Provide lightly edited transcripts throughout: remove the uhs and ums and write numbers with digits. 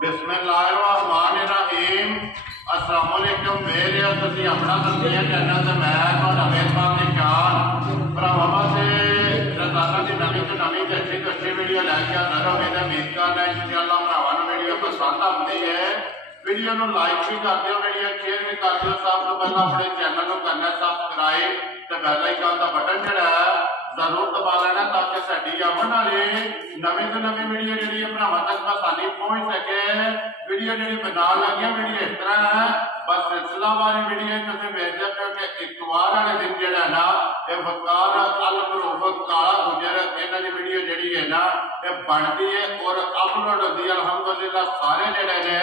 बिस्मिल्लाहिर्रहमानिर्रहीम। अस्सलाम वालेकुम। मेरे तुसी अपना तस्वीर चैनल से मैं ਤੁਹਾਡਾ मेजबान निशान भरावां से रज़ाना की नवी तो नवी अच्छी वीडियो लैके आना रहे। उम्मीद करना इंशाअल्लाह भरावां नूं वीडियो पसंद आती है। वीडियो को लाइक भी कर दियो, वीडियो शेयर भी कर दियो। सब तो पहले अपने चैनल को करना सब्सक्राइब तो बेल आइकन का बटन जड़ा जरूर दबा लेना ताकि साडी आने वाली नवी तो नवी वीडियो जी भरावां तक आसानी पहुंच सके। वीडियो जी बना लगी वीडियो इस तरह है, बस सिलसिलावारी वीडियो तुम वेखते पे कि इतवार वाले दिन जड़ा ना ये वकार अल मरूफ काला गुजर इन्हां दी वीडियो जी है ना ये बनती है और अपलोड होती है। अलहमदुलिल्लाह सारे जड़े ने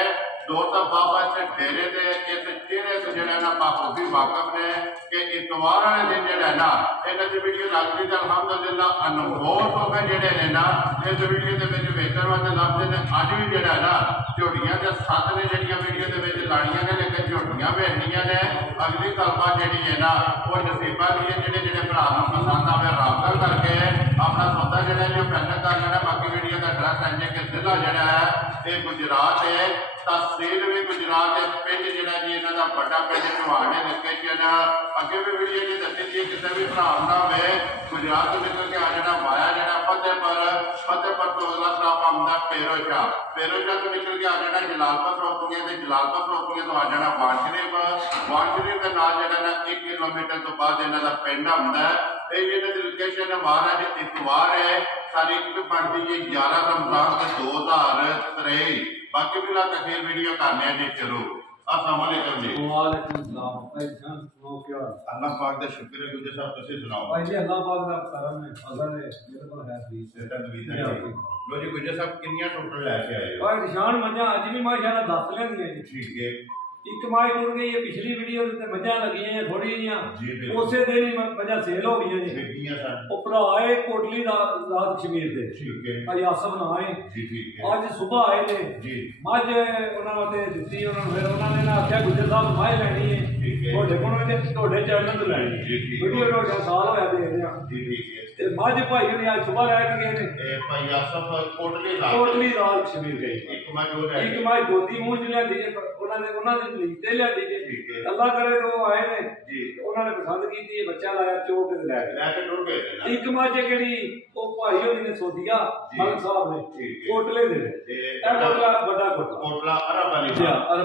दोस्त बाबा इस डेरे के इस चेहरे से जड़ा ना बाखूबी वाकफ ने कि इतवार वाले दिन जड़ा ना इन्हां दी वीडियो लगती तो अलहमदुलिल्लाह अनमोल हो गए जड़े ने ना इस वीडियो के वेखण वास्ते लभदे ने। अज भी जड़ा ना झोटियां के सत्त ने जड़ियां वीडियो के लाड़ियां ने लेकिन झोटियां भेजनियां ने। अगली गलबात जी है ना वो नसीबा की है जेडे जेडे भरा पसंद आवे राबता करके अपना सौदा जड़ा जो फाइनल कर लेना। बाकी वीडियो का एड्रैस है कि जिला जड़ा है ये गुजरात है, तहसील भी गुजरात है, पिंड जड़ा जी इन्हों का बड़ा पिंड चौहान है लोकेशन। अगे भी वीडियो जी दसी थी किसी भी भरा ना हो गुजरात को निकल के आ जाना वाया जरा फतेहपुर तो अगला स्टाप आंदा पेरोशाह तो निकल के आ जाना जलालपुर फरोखतियां से, जलालपुर फरोखतियां तो आ जाना वाण शरीफ के नाल जड़ा ना 1 किलोमीटर तो बाद इन्हों का पिंड आंदा है। इन्हों की लोकेशन वार है इतवार है, तारीख बनती है 11 रमजान 2023। बाकी भी लाख अखीर वीडियो करने जी। चलो अस्सलाम वालेकुम जी। वालेकुम सलाम भाई जान, सुनाओ क्या हाल? अल्लाह पाक दा शुक्र है। गुजर साहब तुसी सुनाओ भाई जी अल्लाह पाक दा करम है, फजल है, मेरे को है भी सेहत दवीद है। लो जी गुजर साहब कितनियां टोटल लेके आए हो? भाई निशान मजा आज भी माशाल्लाह 10 लेंदी है जी। ठीक है। एक माई टूट गई है, पिछली वीडियो ते मजा लगी है थोड़ी जियां जी उसे दिन ही मजा सेल हो गई है जी। बेटियां सन ओ भरा आए कोटली रात कश्मीर दे। ठीक है। भाई आसफ ना आए जी ठीक है। आज सुबह आए ने जी मज उन्होंने ते दित्ती, उन्होंने फिर उन्होंने ना आख्या गुजर साहब माई लेनी है थोड़े कोलों ते थोड़े चैनल तो लेनी है। वीडियो थोड़ा साल होया दे रहे हैं जी ठीक है। ते मज भाई ने आज सुबह रह के गए ने ए भाई आसफ कोटली रात कश्मीर गई। एक मां जो है एक माई गोदी मुंह च लियांदी जे उन्होंने लीते लियांदी जे। अल्लाह करे तो आए ने जी उन्होंने पसंद की बच्चा लाया चोक ते ले टुर गए एक मां जे केड़ी ओ भाई होनी ने सोदिया मलिक साहब ने कोटले दे ए कोटला बड़ा कोटला अरब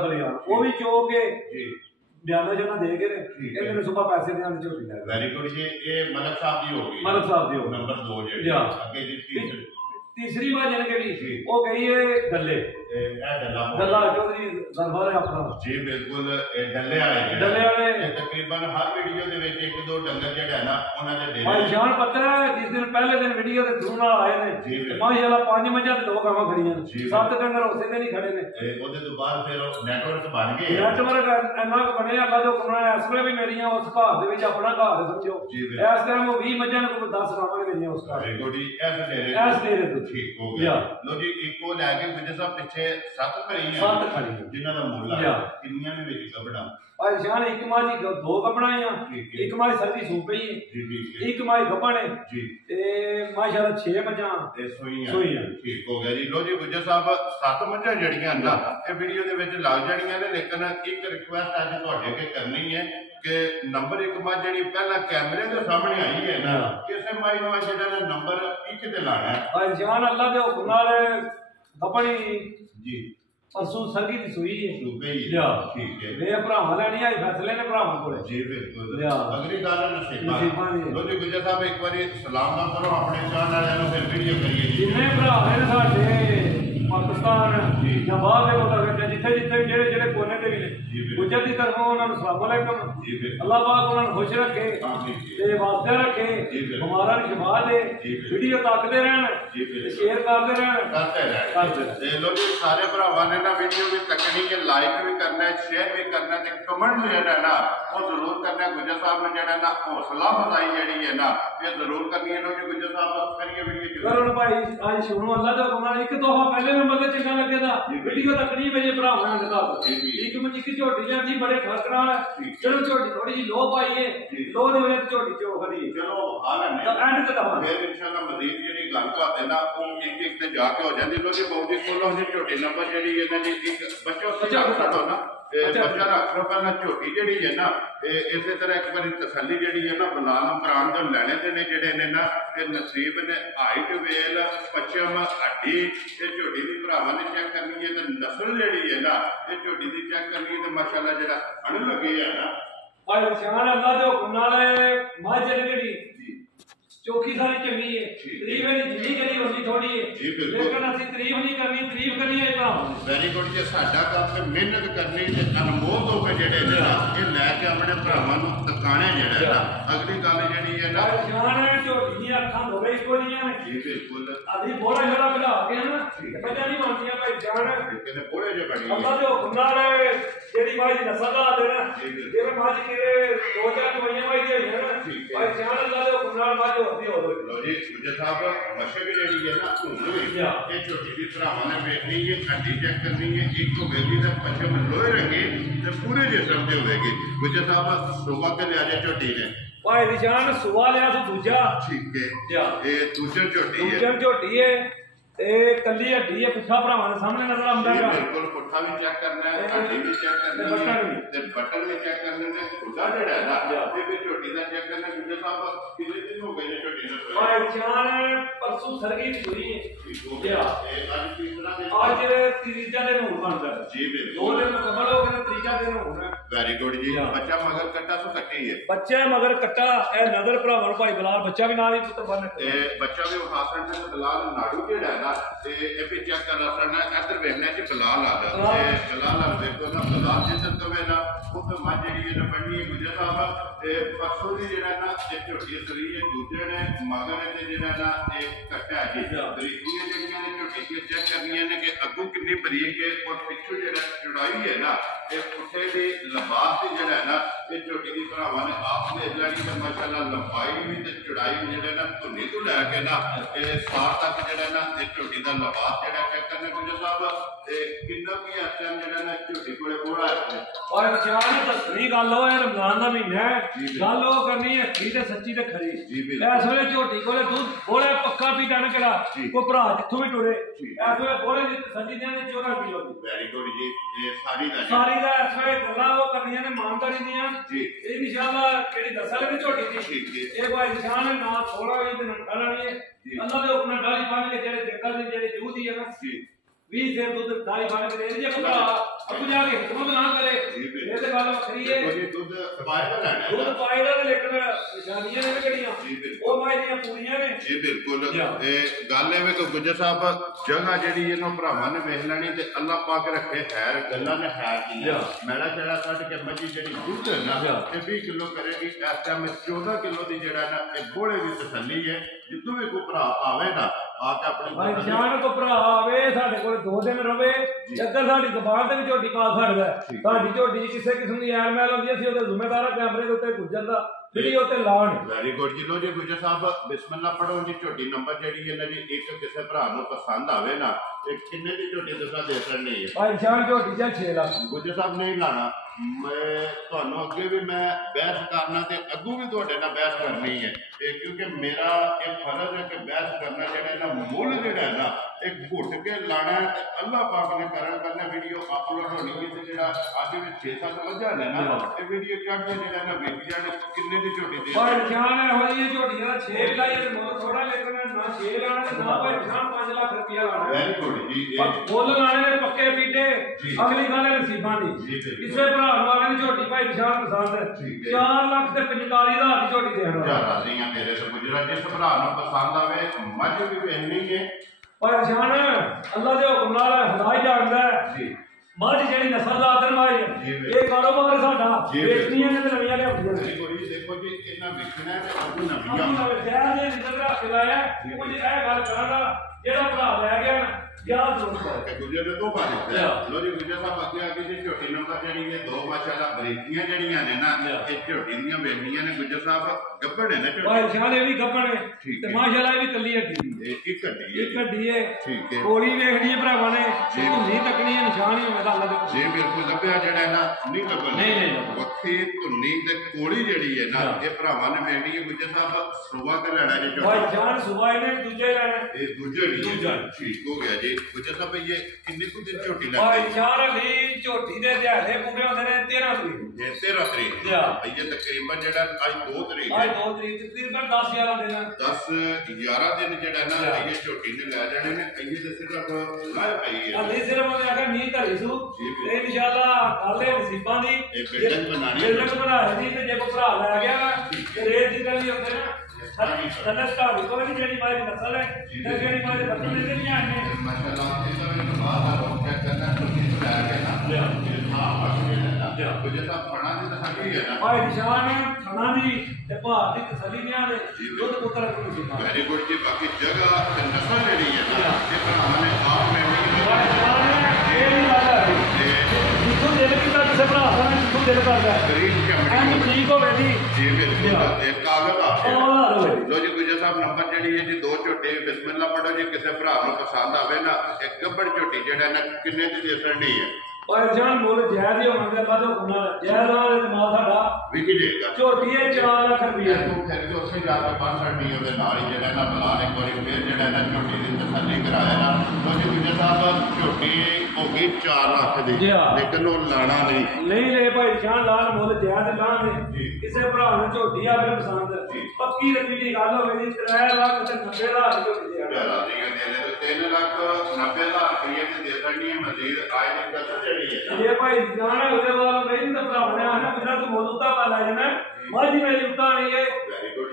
अली वो भी चोक है जी। बयाना जना दे के ने सुबह पैसे देने झोटी ले। वेरी गुड जी। ये मलिक साहब दी होगी, मलिक साहब दी होगी नंबर 2 जे आगे जी। तीसरी बार जन केड़ी वो गई है डल्ले डल्ला चौधरी दरबार है अपना जी। बिल्कुल डल्ले वाले तकरीबन हर वीडियो दे विच एक दो डंगर जेड़ा है ना उन्हां दे डेरे भाई जान पता है जिस दिन पहले दिन वीडियो दे थ्रू नाल आए ने माशाल्लाह 5 मझां ते 2 गावां खड़ियां ने, 7 डंगर उसे दिन ही खड़े ने। ओदे तो बाद फिर नेटवर्क बन गए, नेटवर्क इन्ना बने अल्लाह जो करना है। इस वे भी मेरियां उस घर दे विच अपना घर है समझो इस टाइम वो 20 मझां ने 10 गावां ने मेरियां उस घर गोडी एस डेरे तो ठीक हो गया। लो जी एक को लेके गुजर साहब पीछे 7 खड़ी है जिन्हां दा मुੱਲ आ किन्नियां ने विच कपड़ा भाई जान एक मां जी 2 कपड़ा है, एक मां सर्दी सूप पई है एक मां गपण है जी ते माशाल्लाह 6 मझां ते सोईयां ठीक हो गया जी। लो जी गुजर साहब 7 मझां जड़ियां ना ये वीडियो दे विच लग जाणियां ने, लेकिन एक रिक्वेस्ट अज तुहाडे अगे करनी है कि नंबर 1 मां जी पहला कैमरे के सामने आई है ना किसी माई नूं जेड़ा नंबर 1 ते लाना है। भाई जान अल्लाह दे हुक्म नाल गपणी जी परसों सरगी दी सुई है ठीक है। वे भरावां लैनी आई फैसले ने भरावां कोले जी। बिल्कुल अगली गल नसीबा। लो जी गुजर साहब एक बार सलाम ना करो अपने चाहने वाले नु, फिर वीडियो करिए जी। जिन्ने भरा ने साडे पाकिस्तान या बाहर दे मुल्क जिथे जिथे जेड़े जेड़े कोने दे भी ने गुजर दी तरफों उन्हां नु अस्सलाम वालेकुम। अल्लाह पाक उन्हां नु खुश रखे ते वास्ते रखे, बीमारां नु शिफा दे। वीडियो तकदे रहन शेयर करते रहन। लो जी सारे भरावां ने ना वीडियो भी तकनी है, लाइक भी करना है, शेयर भी करना है, कमेंट जेड़ा ना वो जरूर करना है। गुजर साहब ने जेड़ा ना हौसला अफजाई जेड़ी है ना ਇਹ ਜ਼ਰੂਰ ਕਰਨੀ ਹੈ ਲੋਕੀ ਗੁੱਜਰ ਸਾਹਿਬ ਕਰੀਏ ਵੀਡੀਓ ਕਰੋ ਭਾਈ ਅੱਜ ਸੁਣੋ ਅੱਲਾ ਦਾ ਹੁਕਮ ਇੱਕ ਤੋਹਫਾ ਪਹਿਲੇ ਨੰਬਰ ਤੇ ਚੰਗਾ ਲੱਗੇਗਾ ਵੀਡੀਓ ਤੱਕਣੀ ਮੇਰੇ ਭਰਾਵਾਂ ਨੇ ਦਿਖਾ ਇੱਕ ਝੋਟੀ ਜਾਂਦੀ ਬੜੇ ਫਰਕ ਨਾਲ ਚਲੋ ਝੋਟੀ ਥੋੜੀ ਜਿਹੀ ਲੋ ਪਾਈਏ ਲੋ ਦੇ ਵੇਲੇ ਝੋਟੀ ਚੋ ਖੜੀ ਚਲੋ ਹਾਲ ਹੈ ਤਾਂ ਐਂਡ ਤੇ ਦਵਾ ਫਿਰ ਇਨਸ਼ਾਅੱਲਾ ਮਜ਼ੀਦ ਜਿਹੜੀ ਗੱਲ ਕਰਦੇ ਨਾ ਉਹ ਇੱਕ ਇੱਕ ਤੇ ਜਾ ਕੇ ਹੋ ਜਾਂਦੀ ਲੋਕੀ ਬੌਡੀ ਕੋਲੋਂ ਦੀ ਝੋਟੀ ਨੰਬਰ ਜਿਹੜੀ ਇਹਨਾਂ ਦੀ ਇੱਕ ਬੱਚਾ ਰੱਖੋ ਨਾ ਬੱਚਾ ਰੱਖੋ ਪਹਿਲਾਂ ਝੋਟੀ ਜਿਹੜੀ ਹੈ ਨਾ ਇਸੇ ਤਰ੍ਹਾਂ ਇੱਕ ਵਾਰੀ ਤਸੱਲੀ ਜਿਹੜੀ ਹੈ ਨਾ ਬਲਾਲ ਇਮਰਾਨ ਜੋ ਲੈਣੇ ਤੇ ਨੇ ਜਿਹੜੇ ਨੇ ਨਾ ਇਹ ਨਸੀਬ ਨੇ ਹਾਈਟ ਵੇਲ ਪੱਛਮ ਹੱਡੀ ਇਹ ਝੋਟੀ ਦੀ ਭਰਾਵਾਂ ਨੇ ਚੈੱਕ ਕਰਨੀ ਹੈ ਤੇ ਨਸਲ ਜਿਹੜੀ ਹੈ ਨਾ ਇਹ ਝੋਟੀ ਦੀ ਚੈੱਕ ਕਰਨੀ ਹੈ ਤੇ ਮਾਸ਼ਾਅੱਲਾ ਜਿਹੜਾ ਅਣ ਲੱਗੇ ਹੈ ਨਾ ਭਾਈ ਸ਼ਾਨ ਅੱਲਾ ਦੇ ਹੁਕਮ ਨਾਲ ਮੱਝ ਜਿਹੜੀ ਚੌਕੀ ਸਾਰੀ ਚੰਗੀ ਹੈ ਤਰੀਫ ਇਹਦੀ ਜਿੰਨੀ ਕਰੀ ਹੁੰਦੀ ਥੋੜੀ ਹੈ ਲੇਕਿਨ ਅਸੀਂ ਤਰੀਫ ਨਹੀਂ ਕਰਨੀ ਤਰੀਫ ਕਰਨੀ ਹੈ ਭਰਾ ਵੈਰੀ ਗੁੱਡ ਜੇ ਸਾਡਾ ਕੰਮ ਤੇ ਮਿਹਨਤ ਕਰਨੀ ਤੇ ਅਨਮੋਲ ਹੋ ਕੇ ਜਿਹੜੇ ਨੇ ਨਾ ਇਹ ਲੈ ਕੇ ਆਪਣੇ ਭਰਾਵਾਂ ਨੂੰ ਤਕਾਣੇ ਜਿਹੜਾ ਨਾ ਅਗਲੀ ਗੱਲ ਜਿਹੜੀ ਹੈ ਨਾ ਜਾਨ ਝੋਟੀ ਦੀਆਂ ਅੱਖਾਂ ਦੋਵੇਂ ਇੱਕੋ ਜਿਹੀਆਂ ਨੇ ਜੀ ਬਿਲਕੁਲ ਅਸੀਂ ਬੋੜਾ ਜਿਹੜਾ ਬਣਾ ਕੇ ਨਾ ਬੱਚਾ ਨਹੀਂ ਮੰਨਦੀਆਂ ਭਾਈ ਜਾਨ ਕਿਤੇ ਬੋੜੇ ਜੇ ਬਣੀ ਅੱਲਾ ਦੇ ਹੁਕਮ ਨਾਲ ਜਿਹੜੀ ਮਾਈ ਦੀ ਨਸਲ ਦਾ ਆਦੇ ਨਾ ਜਿਵੇਂ ਮੱਝ ਕਿਰੇ ਦੋ ਚਾਰ ਦਵਾਈਆਂ ਮਾਈ ਦੀ ਹੋਈਆਂ ਨਾ ਭਾਈ ਜਾਨ ਅੱਲਾ ਦੇ ਹੁਕਮ ਨਾਲ ਮੱਝ ਹੋਦੀ ਹੋਵੇ ਲੋ ਜੀ ਗੁੱਜਰ ਸਾਹਿਬ ਮਸ਼ਕ ਜਿਹੜੀ ਹੈ ਨਾ ਧੁੰਦ ਵਿੱਚ ਇਹ ਝੋਟੀ ਦੀ ਭਰਾਵਾਂ ਨੇ ਵੇਖਣੀ ਹੈ ਹੱਡੀ ਚੈੱਕ ਕਰਨੀ ਹੈ ਇੱਕ ਹੋਵੇਗੀ ਤੇ ਪੱਛਮ ਲੋਹੇ ਰੰਗੀ ਤੇ ਪੂਰੇ ਜਿਸਮ ਤੇ ਹੋਵੇਗੀ ਗੁੱਜਰ ਸਾਹਿਬ ਸੁਬਾ ਕੇ ਲਿਆ ਜੇ ਝੋਟੀ ਨੇ ਭਾਈ ਨਿਸ਼ਾਨ ਸੁਆ ਲਿਆ ਤੂੰ ਦੂਜਾ ਠੀਕ ਹੈ ਇਹ ਦੂਜਾ ਝੋਟੀ ਹੈ ਦੂਜਾ ਝੋਟੀ ਹੈ ਤੇ ਕੱਲੀ ਹੱਡੀ ਹੈ ਪੁੱਠਾ ਭਰਾਵਾਂ ਦੇ ਸਾਹਮਣੇ ਨਜ਼ਰ ਆਉਂਦਾ ਹੈ ਬਿਲਕੁਲ ਪੁੱਠਾ ਵੀ ਚੈੱਕ ਕਰਨਾ ਹੈ ਹੱਡੀ ਵੀ ਚੈੱਕ ਕਰਨਾ ਹੈ ਤੇ ਬਟਨ ਵੀ ਚੈੱਕ ਕਰਨੇ ਨੇ ਖੁੱਡਾ ਜਿਹੜਾ ਹੈ ਨਾ ਇਹ ਵੀ ਝੋਟੀ ਦਾ ਚੈੱਕ ਕਰਨਾ ਗੁੱਜਰ ਸਾਹਿਬ ਕਿੰਨੇ ਦਿਨ ਹੋ ਗਏ ਨੇ ਝੋਟੀ ਨੂੰ ਭਾਈ ਨਿਸ਼ਾਨ ਪਰਸੋਂ ਸਰਗੀ ਹੋਈ ਹੈ ਇਹ ਅੱਜ ਤੀਸਰਾ ਦਿਨ ਅੱਜ ਤੀਜਾ ਦਿਨ ਹੋਣ ਬਣਦਾ ਜੀ ਬਿਲਕੁਲ ਦੋ ਦਿਨ ਮੁਕੰਮਲ ਹੋ ਗਏ ਤੀਜਾ ਦਿਨ ਹੋਣਾ ਵੈਰੀ ਗੁੱਡ ਜੀ ਬੱਚਾ ਮਗਰ ਕੱਟਾ ਸੋ ਕੱਟੀ ਹੈ ਬੱਚਾ ਮਗਰ ਕੱਟਾ ਇਹ ਨਜ਼ਰ ਭਰਾਵਾਂ ਭਾਈ ਬਲਾਲ ਬੱਚਾ ਵੀ ਨਾਲ ਹੀ ਪੁੱਤਰ ਬਣ ਇਹ ਬੱਚਾ ਵੀ ਹਾਸਨ ਤੇ ਬਲਾਲ ਨਾੜੂ ਜਿਹੜਾ ਹੈ ਨਾ ਤੇ ਇਹ ਵੀ ਚੈੱਕ ਕਰ ਰਸਣਾ ਇੱਧਰ ਵੇਖਣਾ ਕਿ ਬਲਾਲ ਆ ਗਿਆ ਤੇ ਬਲਾਲ ਆ ਵੇਖੋ ਨਾ ਬਲਾਲ ਜਿੱਦਾਂ ਤਵੇ ਨਾ ਉਹ ਤੇ ਮੱਝ ਜਿਹੜੀ ਹੈ ਬਣੀ ਗੁਜਰ ਸਾਹਿਬ ਤੇ ਪਰਸੋਂ ਦੀ ਜਿਹੜਾ ਨਾ ਇਹ ਝੋਟੀ ਸਰੀ ਹੈ ਦੂਜੇ ਨੇ ਮਗਰ ਤੇ ਜਿਹੜਾ ਨਾ ਇਹ ਕੱਟਾ ਜੀ ਬਰੀਕੀਆਂ ਜਿਹੜੀਆਂ ਨੇ ਝੋਟੀ ਦੀਆਂ ਚੈੱਕ ਕਰਨੀਆਂ ਨੇ ਕਿ ਅੱਗੋਂ ਕਿੰਨੀ ਬਰੀਕ ਹੈ ਔਰ ਪਿੱਛੋਂ ਜਿਹੜਾ ਚੜਾਈ ਹੈ ਨਾ ਇਹ ਪੁੱਠੇ ਦੀ ਲੰਬਾਈ ਤੇ ਜਿਹੜਾ ਹੈ ਨਾ ਇਹ ਝੋਟੀ ਦੀ ਭਰਾਵਾਂ ਨੇ ਆਪ ਦੇ ਜਿਹੜੀ ਤੇ ਮਾਸ਼ਾਅੱਲਾ ਲੰਬਾਈ ਵੀ ਤੇ ਚੜਾਈ ਜਿਹੜਾ ਨਾ ਧੁੰਨੀ ਤੋਂ ਲੈ ਕੇ ਨਾ ਇਹ ਸਾਰ ਤੱਕ ਜਿਹੜਾ ਨਾ ਇਹ ਝੋਟੀ ਦਾ ਲੰਬਾਈ ਜਿਹੜਾ ਚੈੱਕ ਕਰਨਾ ਗੁਜਰ ਸਾਹਿਬ ਤੇ ਕਿੰਨਾ ਕੀ ਆਟਮ ਜਿਹੜਾ ਨਾ ਝੋਟੀ ਕੋਲੇ ਬੋੜਾ ਹੈ ਔਰ ਜਾਨ ਦੱਸਣੀ ਗੱਲ ਉਹ ਹੈ ਰਮਜ਼ਾਨ ਦਾ ਮਹੀਨਾ ਹੈ ਗੱਲ ਉਹ ਕਰਨੀ ਹੈ ਖਰੀ ਤੇ ਸੱਚੀ ਤੇ ਖਰੀ ਇਸ ਵੇਲੇ ਝੋਟੀ ਕੋਲੇ ਦੁੱਧ ਬੋਲੇ ਪੱਕਾ ਪੀ ਜਾਣ ਕਿਹੜਾ ਕੋ ਭਰਾ ਜਿੱਥੋਂ ਵੀ ਟੁਰੇ ਇਸ ਵੇਲੇ ਬੋਲੇ ਦੀ ਸੱਚੀ ਦੀਆਂ ਨੇ 14 ਕਿਲੋ ਦੀ ਵੈਰੀ ਗੁੱਡ ਜੀ ਇਹ ਸਾਰੀ ਦਾ ਇਸ ਵੇਲੇ ਗੱਲਾਂ ਉਹ ਕਰਨੀਆਂ ਨੇ ਇਮਾਨਦਾਰੀ ਦੀਆਂ ਇਹ ਇਨਸ਼ਾਅੱਲਾ ਕਿਹੜੀ ਦੱਸਾਂਗੇ ਝੋਟੀ ਦੀ ਇਹ ਭਾਈ ਨਿਸ਼ਾਨ ਨਾ ਥੋੜਾ ਵੀ ਤੇ ਨਾ ਡਾਲਣੀ ਹੈ ਅੱਲਾ ਦੇ ਹੁਕਮ ਨਾਲ ਡਾਲੀ ਪਾ ਕੇ ਜਿਹੜੇ ਜੱਗਾ ਦੀ ਜਿਹੜੇ ਜੂਦੀ ਹੈ ਨਾ 20 ਸਿਰ ਦੁੱਧ ਡਾਲੀ ਪਾ ਕੇ ਦੇ ਜੇ ਭਰਾ ਅੱਗੂ ਜਾ ਕੇ ਹੁਕਮ ਨਾ ਕਰੇ ਇਹ ਤੇ ਗੱਲ ਵੱਖਰੀ ਹੈ ਦੁੱਧ ਪਾਏਗਾ ਲੈਣਾ ਦੁੱਧ ਪਾਏਗਾ ਤੇ ਲੇਕਿਨ ਨਿਸ਼ਾਨੀਆਂ ਨੇ ਕਿਹੜੀਆਂ ਉਹ ਮਾਈ ਦੀਆਂ ਪੂਰੀਆਂ ਨੇ ਜੀ ਬਿਲਕੁਲ ਇਹ ਗੱਲ ਇਹ ਵੇ ਕਿ ਗੁਜਰ ਸਾਹਿਬ ਜਗ੍ਹਾ ਜਿਹੜੀ ਇਹਨੂੰ ਭਰਾਵਾਂ ਨੇ ਵੇਖ ਲੈਣੀ ਤੇ ਅੱਲਾ ਪਾਕ ਰੱਖੇ ਖੈਰ ਗੱਲਾਂ ਨੇ ਖੈਰ ਕੀ ਮੈਲਾ ਚੜਾ ਕੱਢ ਕੇ ਮੱਝੀ ਜਿਹੜੀ ਦੁੱਧ ਹੈ ਨਾ ਤੇ 20 ਕਿਲੋ ਕਰੇਗੀ ਇਸ ਟਾਈਮ 14 ਕਿਲੋ ਦੀ ਜਿਹੜਾ ਨਾ ਇਹ ਬੋਲੇ ਦੀ ਤਸੱਲੀ ਹੈ ਜਿੱਦੋਂ ਵੀ ਕੋਈ ਭਰਾ ਆਵੇ ਨਾ ਆ ਕੇ ਆਪਣੀ ਭਾਈ ਜਾਨ ਕੋ ਭਰਾ ਆਵੇ ਸਾਡੇ ਕੋਲ 2 ਦਿਨ ਰਵੇ ਜੱਦਰ ਸਾਡੀ ਜ਼ਬਾਨ ਤੇ ਵੀ ਝੋਟੀ ਪਾ ਸਕਦਾ ਸਾਡੀ ਝੋਟੀ ਕਿਸੇ ਕਿਸਮ ਦੀ ਐਲ ਮੈਲ ਹੁੰਦੀ ਅਸੀਂ ਉਹਦੇ ਜ਼ਿੰਮੇਦਾਰ ਕੈਮਰੇ ਦੇ ਉੱਤੇ ਗੁੱਜਰ ਦਾ ਵੀਡੀਓ ਤੇ ਲਾਉਣ ਵੈਰੀ ਗੁੱਡ ਜੀ ਲੋ ਜੀ ਗੁਜਰ ਸਾਹਿਬ ਬਿਸਮਿਲ੍ਲਾ ਪੜੋ ਜੀ ਝੋਟੀ ਨੰਬਰ ਜਿਹੜੀ ਇਹਨਾਂ ਦੀ ਇੱਕ ਕਿਸੇ ਭਰਾ ਨੂੰ ਪਸੰਦ ਆਵੇ ਨਾ ਇਹ ਕਿੰਨੇ ਦੀ ਝੋਟੀ ਦੱਸਾਂ ਦੇ ਸਕਣੀ ਹੈ ਭਾਈ ਜਾਨ ਝੋਟੀ ਜਾਂ 6 ਲੱਖ ਗੁਜਰ ਸਾਹਿਬ ਨਹੀਂ ਲਾਣਾ ਮੈਂ ਤੁਹਾਨੂੰ ਅੱਗੇ ਵੀ ਮੈਂ ਬਹਿਸ ਕਰਨਾ ਤੇ ਅੱਗੋਂ ਵੀ ਤੁਹਾਡੇ ਨਾਲ ਬਹਿਸ ਕਰਨੀ ਹੈ ਇਹ ਕਿਉਂਕਿ ਮੇਰਾ ਇਹ ਫਰਜ਼ ਹੈ ਕਿ ਬਹਿਸ ਕਰਨਾ ਜਿਹੜਾ ਇਹਦਾ ਮੁੱਲ ਜਿਹੜਾ ਹੈ ਨਾ ਇਹ ਘੁੱਟ ਕੇ ਲਾਣਾ ਤੇ ਅੱਲਾਹ ਪਾਕ ਨੇ ਕਰਨਾ ਵੀਡੀਓ ਅਪਲੋਡ ਹੋਣੀ ਹੈ ਤੇ ਜਿਹੜਾ ਅੱਜ ਵੀ 6-7 ਵਜਾ ਲੈਣਾ ਇਹ ਵੀਡੀਓ ਚੜ੍ਹ ਕੇ ਜਿਹੜਾ ਨਾ ਵੇਖ ਜਾਣ ਕਿੰਨੇ ਦੀ ਝੋਟੀ ਦੇ ਭਾਈ ਜਾਨ ਹੋਈ ਝੋਟੀ ਦਾ 6 ਲਾਈ ਤੇ ਮੁੱਲ ਥੋੜਾ ਲੇਕਿਨ ਨਾ 6 ਲਾਣਾ ਤੇ ਨਾ ਭਾਈ ਜਾਨ 5 ਲੱਖ ਰੁਪਇਆ ਲਾਣਾ ਵੈਰੀ ਗੁੱਡ ਜੀ ਮੁੱਲ ਲਾਣੇ ਨੇ ਪੱਕੇ ਪੀਟੇ ਅਗਲੀ ਗੱਲ ਹੈ ਨਸੀਬਾਂ ਦੀ ਕਿਸੇ ਭਰਾ ਵਾਲੇ ਦੀ ਝੋਟੀ ਭਾਈ ਵਿਸ਼ਾਲ ਪਸੰਦ ਹੈ 4 ਲੱਖ ਤੇ 45,000 ਦੀ ਝੋਟੀ ਦੇਣ ਵਾਲਾ ਰਾਜ਼ੀਆਂ ਮੇਰੇ ਤੋਂ ਗੁਜਰਾ ਜਿਸ ਭਰਾ ਨੂੰ ਪਸੰਦ ਆਵੇ ਮੱਝ ਵੀ ਵੇਖਣੀ ਹੈ ਪਰ ਜਾਨ ਅੱਲਾ ਦੇ ਹੁਕਮ ਨਾਲ ਹਦਾਇਤ ਜਾਣਦਾ ਹੈ ਜੀ ਮੱਝ ਜਿਹੜੀ ਨਸਲ ਦਾ ਆਦਰ ਮਾਈ ਇਹ ਕਾਰੋਬਾਰ ਸਾਡਾ ਵੇਚਣੀਆਂ ਨੇ ਤੇ ਨਵੀਆਂ ਲਿਆਉਂਦੀਆਂ ਨੇ ਦੇਖੋ ਜੀ ਇਹਨਾਂ ਵਿਕਣਾ ਤੇ ਆਪੂ ਨਵੀਆਂ ਨਵੀਆਂ ਦੇ ਨਿਜ਼ਰ ਰੱਖ ਲਾਇਆ ਕੁਝ ਇਹ ਗੱਲ ਕਰਾਂਗਾ ਜਿਹੜਾ ਭਰਾ ਲੈ ਗਿਆ ਯਾਦ ਜ਼ਰੂਰ ਕਿ ਗੁਜਰ ਨੇ ਤੋਹਫਾ ਦਿੱਤਾ ਲੋ ਜੀ ਗੁਜਰ ਸਾਹਿਬ ਅੱਗੇ ਆ ਕੇ ਜੀ ਝੋਟੀ ਨੰਬਰ ਜਿਹੜੀ ਨੇ ਦੋ ਮਾਸ਼ਾਅੱਲਾ ਬਰੀਕੀਆਂ ਜਿਹੜੀਆਂ ਨੇ ਨਾ ਇਹ ਝੋਟੀ ਦੀਆਂ ਬੇਟੀਆਂ ਨੇ ਗੁਜਰ ਸਾਹਿਬ ਗੱਭਣ ਨੇ ਝੋਟੀ ਭਾਈ ਸ਼ਾਨ ਇਹ ਵੀ ਗੱਭਣ ਹੈ ਤੇ ਮਾਸ਼ਾਅੱਲਾ ਇਹ ਵੀ ਕੱਲੀ ਹੱਡੀ ਇਹ ਇੱਕ ਹੱਡੀ ਹੈ ਠੀਕ ਹੈ ਕੋਲੀ ਵੇਖਣੀ ਹੈ ਭਰਾਵਾਂ ਨੇ ਧੁੰਨੀ ਤੱਕਣੀ ਹੈ ਨਿਸ਼ਾਨ ਹੀ ਹੋਵੇਗਾ ਅੱਲਾ ਦੇ ਜੀ ਬਿਲਕੁਲ ਲੱਭਿਆ ਜਿਹੜਾ ਨਾ ਨਹੀਂ ਲੱਭਣ ਨਹੀਂ ਵੱਖੀ ਧੁੰਨੀ ਤੇ ਕੋਲੀ ਜਿਹੜੀ ਹੈ ਨਾ ਇਹ ਭਰਾਵਾਂ ਨੇ ਵੇਖਣੀ ਹੈ ਗੁਜਰ ਸਾਹਿਬ ਸੁਬਾ ਕੇ ਲੈਣਾ ਜੀ ਝੋਟੀ ਭਾਈ ਸ਼ਾਨ ਸੁਬਾ ਇਹਨੇ ਦੂਜੇ ਲੈਣਾ ਇਹ ਦੂਜਾ ਠੀਕ ਹੋ ਗਿਆ ਜੀ ਗੁਜਰ ਸਾਹਿਬ ਇਹ ਕਿੰਨੇ ਕੁ ਦਿਨ ਝੋਟੀ ਲੱਗਦੀ ਭਾਈ ਸ਼ਾਨ ਅਲੀ ਝੋਟੀ ਦੇ ਦਿਹਾੜੇ ਪੂਰੇ ਹੁੰਦੇ ਨੇ 13 ਤਰੀਕ ਇਹ 13 ਤਰੀਕ ਇਹ ਤਕਰੀਬਨ ਜਿਹੜਾ ਅੱਜ 2 ਤਰੀਕ ਅੱਜ 2 ਤਰੀਕ ਤਕਰੀਬਨ 10-11 ਦਿਨ 10-11 ਦਿਨ ਜਿਹੜਾ ਨਾ ਇਹ ਝੋਟੀ ਨੇ ਲੈ ਜਾਣੇ ਨੇ ਇਹ ਤੇ ਸਿਰਫ ਲਾਹ ਪਈ ਹੈ ਅਲੀ ਸਿਰਫ ਮੈਂ ਆਖਿਆ ਨੀਂਦ ਧਰੀ ਸੂ ਤੇ ਇਨਸ਼ਾਅੱਲਾ ਕਾਲੇ ਨਸੀਬਾਂ ਦੀ ਇਹ ਬਿਲਡਿੰਗ ਬਣਾਣੀ ਬਿਲਡਿੰਗ ਬਣਾਈ ਦੀ ਤੇ ਜੇ ਕੋ ਭਰਾ ਲੈ ਗਿਆ ਨਾ ਤੇ ਰੇਤ ਦੀ ਗੱਲ ਹੁੰਦੇ ਨਾ ਸੱਲਾ ਸਟਾਰ ਕੋਈ ਨਹੀਂ ਜਿਹੜੀ ਮਾਰੀ ਨਸਲ ਹੈ ਤੇ ਜਿਹੜੀ ਮਾਰੀ ਬੱਚੇ ਦੇ ਨਹੀਂ ਆਣੇ ਮਾਸ਼ਾਅੱਲਾ ਇਹ ਤਾਂ ਮੈਨੂੰ ਬਾਤ ਆ ਰੋਕ ਕੇ ਕਰਨਾ ਤੁਸੀਂ ਲੈ ਕੇ ਨਾ ਹਾਂ ਬਾਕੀ ਲੈਣਾ ਗੁਜਰ ਸਾਹਿਬ ਪੜਨਾ ਦੀ ਤਾਂ ਸਾਡੀ ਹੈ ਨਾ ਭਾਈ ਨਿਸ਼ਾਨ ਖਾਣਾ ਦੀ ਤੇ ਭਾਰ ਦੀ ਤਸੱਲੀ ਨਿਆਂ ਦੇ ਦੁੱਧ ਪੁੱਤਰ ਨੂੰ ਜੀ ਵੈਰੀ ਗੁੱਡ ਜੀ ਬਾਕੀ ਜਗ੍ਹਾ ਤੇ ਨਸਲ ਜਿਹੜੀ ਹੈ ਨਾ ਇਹ ਭਰਾਵਾਂ ਨੇ ਆਪ ਮੈਂਬਰ ਇਹ ਨਹੀਂ ਲੱਗਦਾ ਜਿੱਥੋਂ ਦਿਲ ਕੀਤਾ ਕਿਸੇ ਭਰਾ ਦਾ ਜਿੱਥੋਂ ਦਿਲ ਕਰਦਾ ਗਰੀਬ ਐਂ ਠੀਕ ਹੋਵੇ ਜੀ ਬਿਲਕੁਲ ਇਹ ਕਾਗਜ਼ ਆ ਲੋ ਜੀ ਗੁਜਰ ਸਾਹਿਬ ਨੰਬਰ ਜਿਹੜੀ ਹੈ ਜੀ 2 ਝੋਟੇ ਬਿਸਮਿਲ੍ਲਾ ਪੜੋ ਜੀ ਕਿਸੇ ਭਰਾ ਨੂੰ ਪਸੰਦ ਆਵੇ ਨਾ ਇੱਕ ਗੱਬੜ ਝੋਟੀ ਜਿਹੜਾ ਨਾ ਕਿੰਨੇ ਦੀ ਦੇ ਸਕਣੀ ਹੈ ਪਰ ਜਾਨ ਮੁੱਲ ਜਾਇਜ਼ ਹੀ ਹੋਣ ਦੇ ਬਾਅਦ ਹੁਕਮਾਂ ਜਾਇਜ਼ ਨਾਲ ਮਾਲ ਸਾਡਾ ਵਿਕ ਜਾਏਗਾ ਝੋਟੀ ਹੈ 4 ਲੱਖ ਰੁਪਏ ਤੂੰ ਫਿਰ ਕੇ ਉੱਥੇ ਜਾ ਕੇ 5 ਡੀ ਉਹਦੇ ਨਾਲ ਹੀ ਜਿਹੜਾ ਨਾ ਬੁਲਾ ਲੈ ਕੋਈ ਫਿਰ ਜਿਹੜਾ ਨਾ ਝੋਟੀ ਦੀ ਤਸੱਲੀ ਕਰਾਇਆ ਨਾ ਲੋ ਜੀ ਗੁਜਰ ਸਾਹਿਬ ਝੋਟੀ ਹੋ ਗਈ 4 ਲੱਖ ਦੀ ਲੇਕਿਨ ਉਹ ਲਾਣਾ ਨਹੀਂ ਲੈ ਭਾਈ ਸ਼ਾਨ ਲਾਲ ਮੁੱਲ ਜਾਇਜ਼ ਲਾਂਗੇ ਕਿਸੇ ਭਰਾ ਨੂੰ ਝੋਟੀ ਆਵੇ ਪਸੰਦ ਪੱਕੀ ਰੱਖੀ ਦੀ ਗੱਲ ਹੋਵੇ ਜੀ 3 ਲੱਖ ਤੇ 90,000 ਝੋਟੀ ਦੇ ਆ 3 ਲੱਖ 90,000 ਰੁਪਏ ਦੀ ਦੇ ਦੇਣੀ ਹੈ ਮਜ਼ੀਦ ਆਏ ਦੀ ਕਦਰ ਜਿਹੜੀ ਹੈ ਇਹ ਭਾਈ ਜਾਣਾ ਉਹਦੇ ਬਾਅਦ ਨਹੀਂ ਤਾਂ ਭਰਾ ਬਣਿਆ ਨਾ ਬਿਨਾਂ ਤੂੰ ਮੁੱਲ ਉਤਾ ਪਾ ਲੈ ਜਾਣਾ ਮਾਝੀ ਮੇਰੀ ਉਤਾ ਨਹੀਂ ਹੈ ਵੈਰੀ ਗੁੱਡ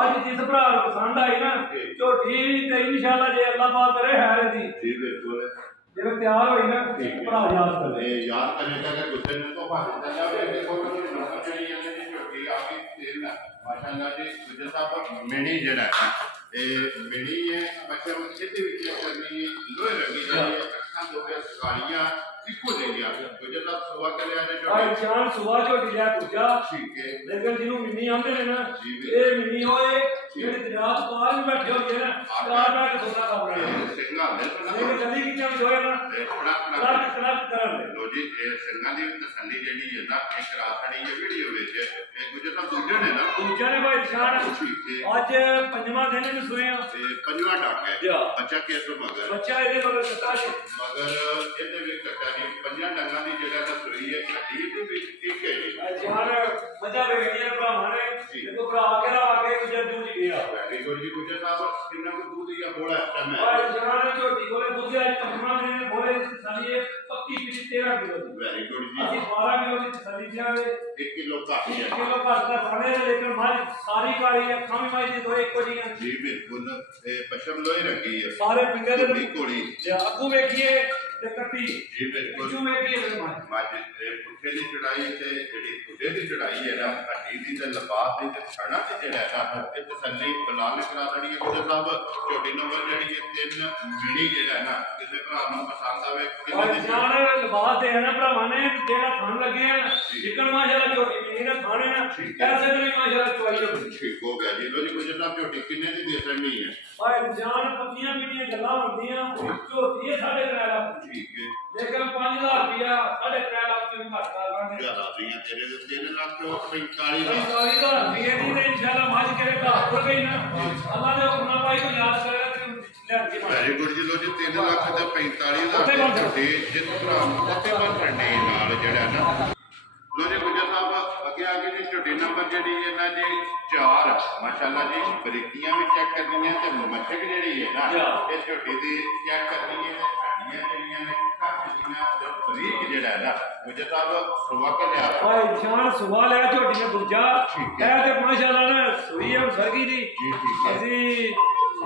ਅੱਜ ਜਿਸ ਭਰਾ ਨੂੰ ਪਸੰਦ ਆਈ ਨਾ ਝੋਟੀ ਤੇ ਇਨਸ਼ਾਅੱਲਾ ਜੇ ਅੱਲਾਹ ਪਾਕ ਕਰੇ ਹੈ ਦੀ ਜੀ ਬਿਲਕੁਲ ਜਦੋਂ ਤਿਆਰ ਹੋਈ ਨਾ ਭਰਾ ਯਾਦ ਕਰੇ ਇਹ ਯਾਦ ਕਰੇਗਾ ਕਿ ਗੁੱਸੇ ਨੂੰ ਤੋਂ ਭਾਵੇਂ ਦਿੱਤਾ ਜਾਵੇ ਦੇਖੋ ਕਿ ਨੰਬਰ ਜਿਹੜੀ ਹੈ ਜੀ ਝੋਟੀ ਆ ਗਈ ਤੇਲ ਮਾਸ਼ਾਅੱਲਾ ਜੀ ਗੁਜਰ ਸਾਹਿਬ ਮਿਣੀ ਜਿਹੜਾ ਹੈ ਇਹ ਮਿਣੀ ਹੈ ਬੱਚੇ ਨੂੰ ਇਹਦੇ ਵਿੱਚ ਕਰਨੀ ਲੋਹੇ ਰੰਗੀ ਜਿਹੜੀ ਹੈ ਅੱਖਾਂ ਦੋ ਕੇ ਸਕਾਲੀਆਂ ਇੱਕੋ ਜਿਹੀਆਂ ਗੁਜਰ ਸਾਹਿਬ ਸੁਬਾ ਕੇ ਲਿਆ ਜੇ ਭਾਈ ਸ਼ਾਨ ਸੁਬਾ ਝੋਟੀ ਲਿਆ ਦੂਜਾ ਠੀਕ ਹੈ ਲੇਕਿਨ ਜਿਹਨੂੰ ਮਿੰਨੀ ਆਉਂਦੇ ਨੇ ਨਾ ਇਹ ਮਿੰਨੀ ਹੋਏ ਜਿਹੜੇ ਦਰਿਆਤ ਪਾਰ ਵੀ ਬੈਠੇ ਹੋਏ ਨਾ ਚਾਰ ਬੈਠ ਕੇ ਸੋਨਾ ਕਰ ਰਹੇ ਨੇ ਸਿੰਘਾਂ ਦੇ ਇਹ ਜਲਦੀ ਕਿੱਥੇ ਹੋਏ ਨਾ ਕੜਕ ਕਰਨ ਦੇ ਲੋ ਜੀ ਇਹ ਸਿੰਘਾਂ ਦੀ ਤਸੱਲੀ ਜਿਹੜੀ ਹੈ ਨਾ ਇੱਕ ਰਾਤੜੀ ਇਹ ਵੀਡੀਓ ਵਿੱਚ ਇਹ ਗੁਜਰ ਸਾਹਿਬ ਦੂਜੇ ਨੇ ਨਾ ਦੂਜੇ ਨੇ ਭਾਈ ਸ਼ਾਨ ਅੱਜ 5ਵਾਂ ਦਿਨ ਨੂੰ ਸੋਏ ਆ ਤੇ 5ਵਾਂ ਟੱਕ ਹੈ ਬੱਚਾ ਕਿਸ ਨੂੰ ਮਗਰ ਬੱਚਾ ਇਹਦੇ ਮਗਰ ਕੱਟਾ ਸੀ ਮਗਰ ਇਹਦੇ ਵਿੱਚ ਕੱਟਾ ਜੀ 5 ਡੰਗਾਂ ਦੀ ਜਿਹੜਾ ਨਾ ਸੂਈ ਹੈ ਹੱਡੀ ਦੇ ਵਿੱਚ ਇੱਕ ਹੈ ਜੀ ਯਾਰ ਮਜ਼ਾ ਵੇਖਿਆ ਭਰਾਵਾਂ ਨੇ ਜਦੋਂ ਭਰਾ ਕੇ ਨਾ ਆ ਕੇ ਗੁਜਰ ਦੂਜ ਗਿਆ ਵੈਰੀ ਗੁੱਡ ਜੀ ਗੁਜਰ ਸਾਹਿਬ ਕਿੰਨਾ ਕੁ ਦੁੱਧ ਜਾਂ ਬੋਲਾ ਇਸ ਟਾਈਮ ਹੈ ਭਾਈ ਸ਼ਾਨ ਝੋਟੀ ਕੋਲੇ ਦੁੱਧ ਅੱਜ 5ਵਾਂ ਦਿਨ ਬੋਲੇ ਸਾਲੀਏ ਪੱਕੀ ਪੀੜੀ 13 ਕਿਲੋ ਦੀ ਵੈਰੀ ਗੁੱਡ ਜੀ ਅਸੀਂ 12 ਕਿਲੋ ਦੀ ਤਸੱਲੀ ਦਿਆਂਗੇ 1 ਕਿਲੋ ਘੱਟ ਹੈ 1 ਕਿਲੋ ਘੱਟ ਦਾ ਖਾਣੇ ਦੇ ਲੇਕਿਨ ਮਾਝ ਸਾਰੀ ਕਾਲੀ ਹੈ ਖਾਵੇਂ ਮਾਝ ਦੀ ਦੋ ਇੱਕੋ ਜੀਆਂ ਜੀ ਬਿਲਕੁਲ ਇਹ ਪਸ਼ਮ ਲੋਹੀ ਰੰਗੀ ਹੈ ਸਾਰੇ ਪਿੰਡੇ ਦੇ ਕੋੜੀ ਜੇ ਅੱਗੂ ਵੇਖੀਏ ਤੇ ਕੱਟੀ ਜੀ ਬਿਲਕੁਲ ਪਿੱਛੋਂ ਵੇਖੀਏ ਤੇ ਮਾਝ ਇਹ ਪੁੱਠੇ ਦੀ ਚੜਾਈ ਤੇ ਜਿਹੜੀ ਪੁੱਠੇ ਦੀ ਚੜਾਈ ਹੈ ਨਾ ਹੱਡੀ ਦੀ ਤੇ ਲਬਾਸ ਦੀ ਤੇ ਛੜਾ ਤੇ ਜਿਹੜਾ ਹੈ ਨਾ ਇਹ ਤਸੱਲੀ ਬਲਾਲ ਕਰਾ ਦੇਣੀ ਹੈ ਗੁਜਰ ਸਾਹਿਬ ਛੋਟੀ ਨੰਬਰ ਜਿਹੜੀ ਹੈ 3 ਮਿਣੀ ਜਿਹੜਾ ਹੈ ਨਾ ਕਿਸੇ ਭਰਾ ਨੂੰ ਪਸੰਦ ਆਵੇ ਕਿੰਨੇ ਜਾਨ ਲਬਾਸ ਦੇ ਨਾ ਭਰਾਵਾਂ ਨੇ ਜਿਹੜਾ ਖਾਣ ਲੱਗੇ ਆ ਜਿੱਕਣ ਮਾਸ਼ਾਅੱਲਾ ਝੋਟੀ ਮਿਣੀ ਨਾ ਖਾਣੇ ਨਾ ਐਸੇ ਨਹੀਂ ਮਾਸ਼ਾਅੱਲਾ ਚਵਾਈ ਹੋ ਠੀਕ ਹੋ ਗਿਆ ਜੀ ਲੋ ਜੀ ਗੁਜਰ ਸਾਹਿਬ ਝੋਟੀ ਕਿੰਨੇ ਦੀ ਦੇ ਸਕਣੀ ਹੈ ਭਾਈ ਜਾਨ ਪੱਕੀਆਂ ਪੀੜੀਆਂ ਗੱਲਾਂ ਹੁੰਦੀਆਂ ਝੋਟੀ 3.5 ਲੱਖ ਠੀਕ ਹੈ ਲੇਕਿਨ 5000 ਰੁਪਇਆ 3.5 ਲੱਖ ਤੋਂ ਘੱਟ ਕਰ ਲਾਂਗੇ ਜ਼ਿਆਦਾ ਦੀਆਂ ਤੇਰੇ ਦੇ 3 ਲੱਖ 45 45000 ਰੁਪਏ ਦੀ ਤੇ ਇਨਸ਼ਾਅੱਲਾ ਮਾਝ ਕਰੇ ਘਰ ਹੋ ਗਈ ਨਾ ਅੱਲਾਹ ਦੇ ਹੁਕਮ ਨਾਲ ਭਾਈ ਨੂੰ ਯਾਦ ਕਰੇਗਾ ਤੇ ਵੈਰੀ ਗੁੱਡ ਜੀ ਲੋ ਜੀ 3 ਲੱਖ ਤੇ 45,000 ਝੋਟੀ ਜਿਸ ਭਰਾ ਨੂੰ ਉੱਤੇ ਬੰਨਣੇ ਨਾਲ ਜਿਹੜਾ ਨਾ ਲੋ ਜੀ ਗੁਜਰ ਸਾਹਿਬ ਅੱਗੇ ਆ ਕੇ ਜੀ ਝੋਟੀ ਨੰਬਰ ਜਿਹੜੀ ਇਹਨਾਂ ਜੀ 4 ਮਾਸ਼ਾਅੱਲਾ ਜੀ ਬਰੀਕੀਆਂ ਵੀ ਚੈੱਕ ਕਰਨੀਆਂ ਤੇ ਮੱਛਕ ਜਿਹੜੀ ਹੈ ਨਾ ਇਹ ਝੋਟੀ ਦੀ ਚੈੱਕ ਕਰਨੀ ਹੈ ਤੇ ਹੱਡੀਆਂ ਜਿਹੜੀਆਂ ਨੇ ਘੱਟ ਜੀਆਂ ਤੇ ਬਰੀਕ ਜਿਹੜਾ ਹੈ ਨਾ ਗੁਜਰ ਸਾਹਿਬ ਸੁਬਾ ਕੇ ਲਿਆ ਭਾਈ ਨਿਸ਼ਾਨ ਸੁਬਾ ਲਿਆ ਝੋਟੀ ਨੇ ਦੂਜਾ ਇਹ ਤੇ ਮਾਸ਼ਾਅੱਲਾ ਨਾ ਸੂਈ ਹੈ ਸਰਗੀ ਦੀ ਜੀ ਠੀਕ ਹੈ ਅਸੀਂ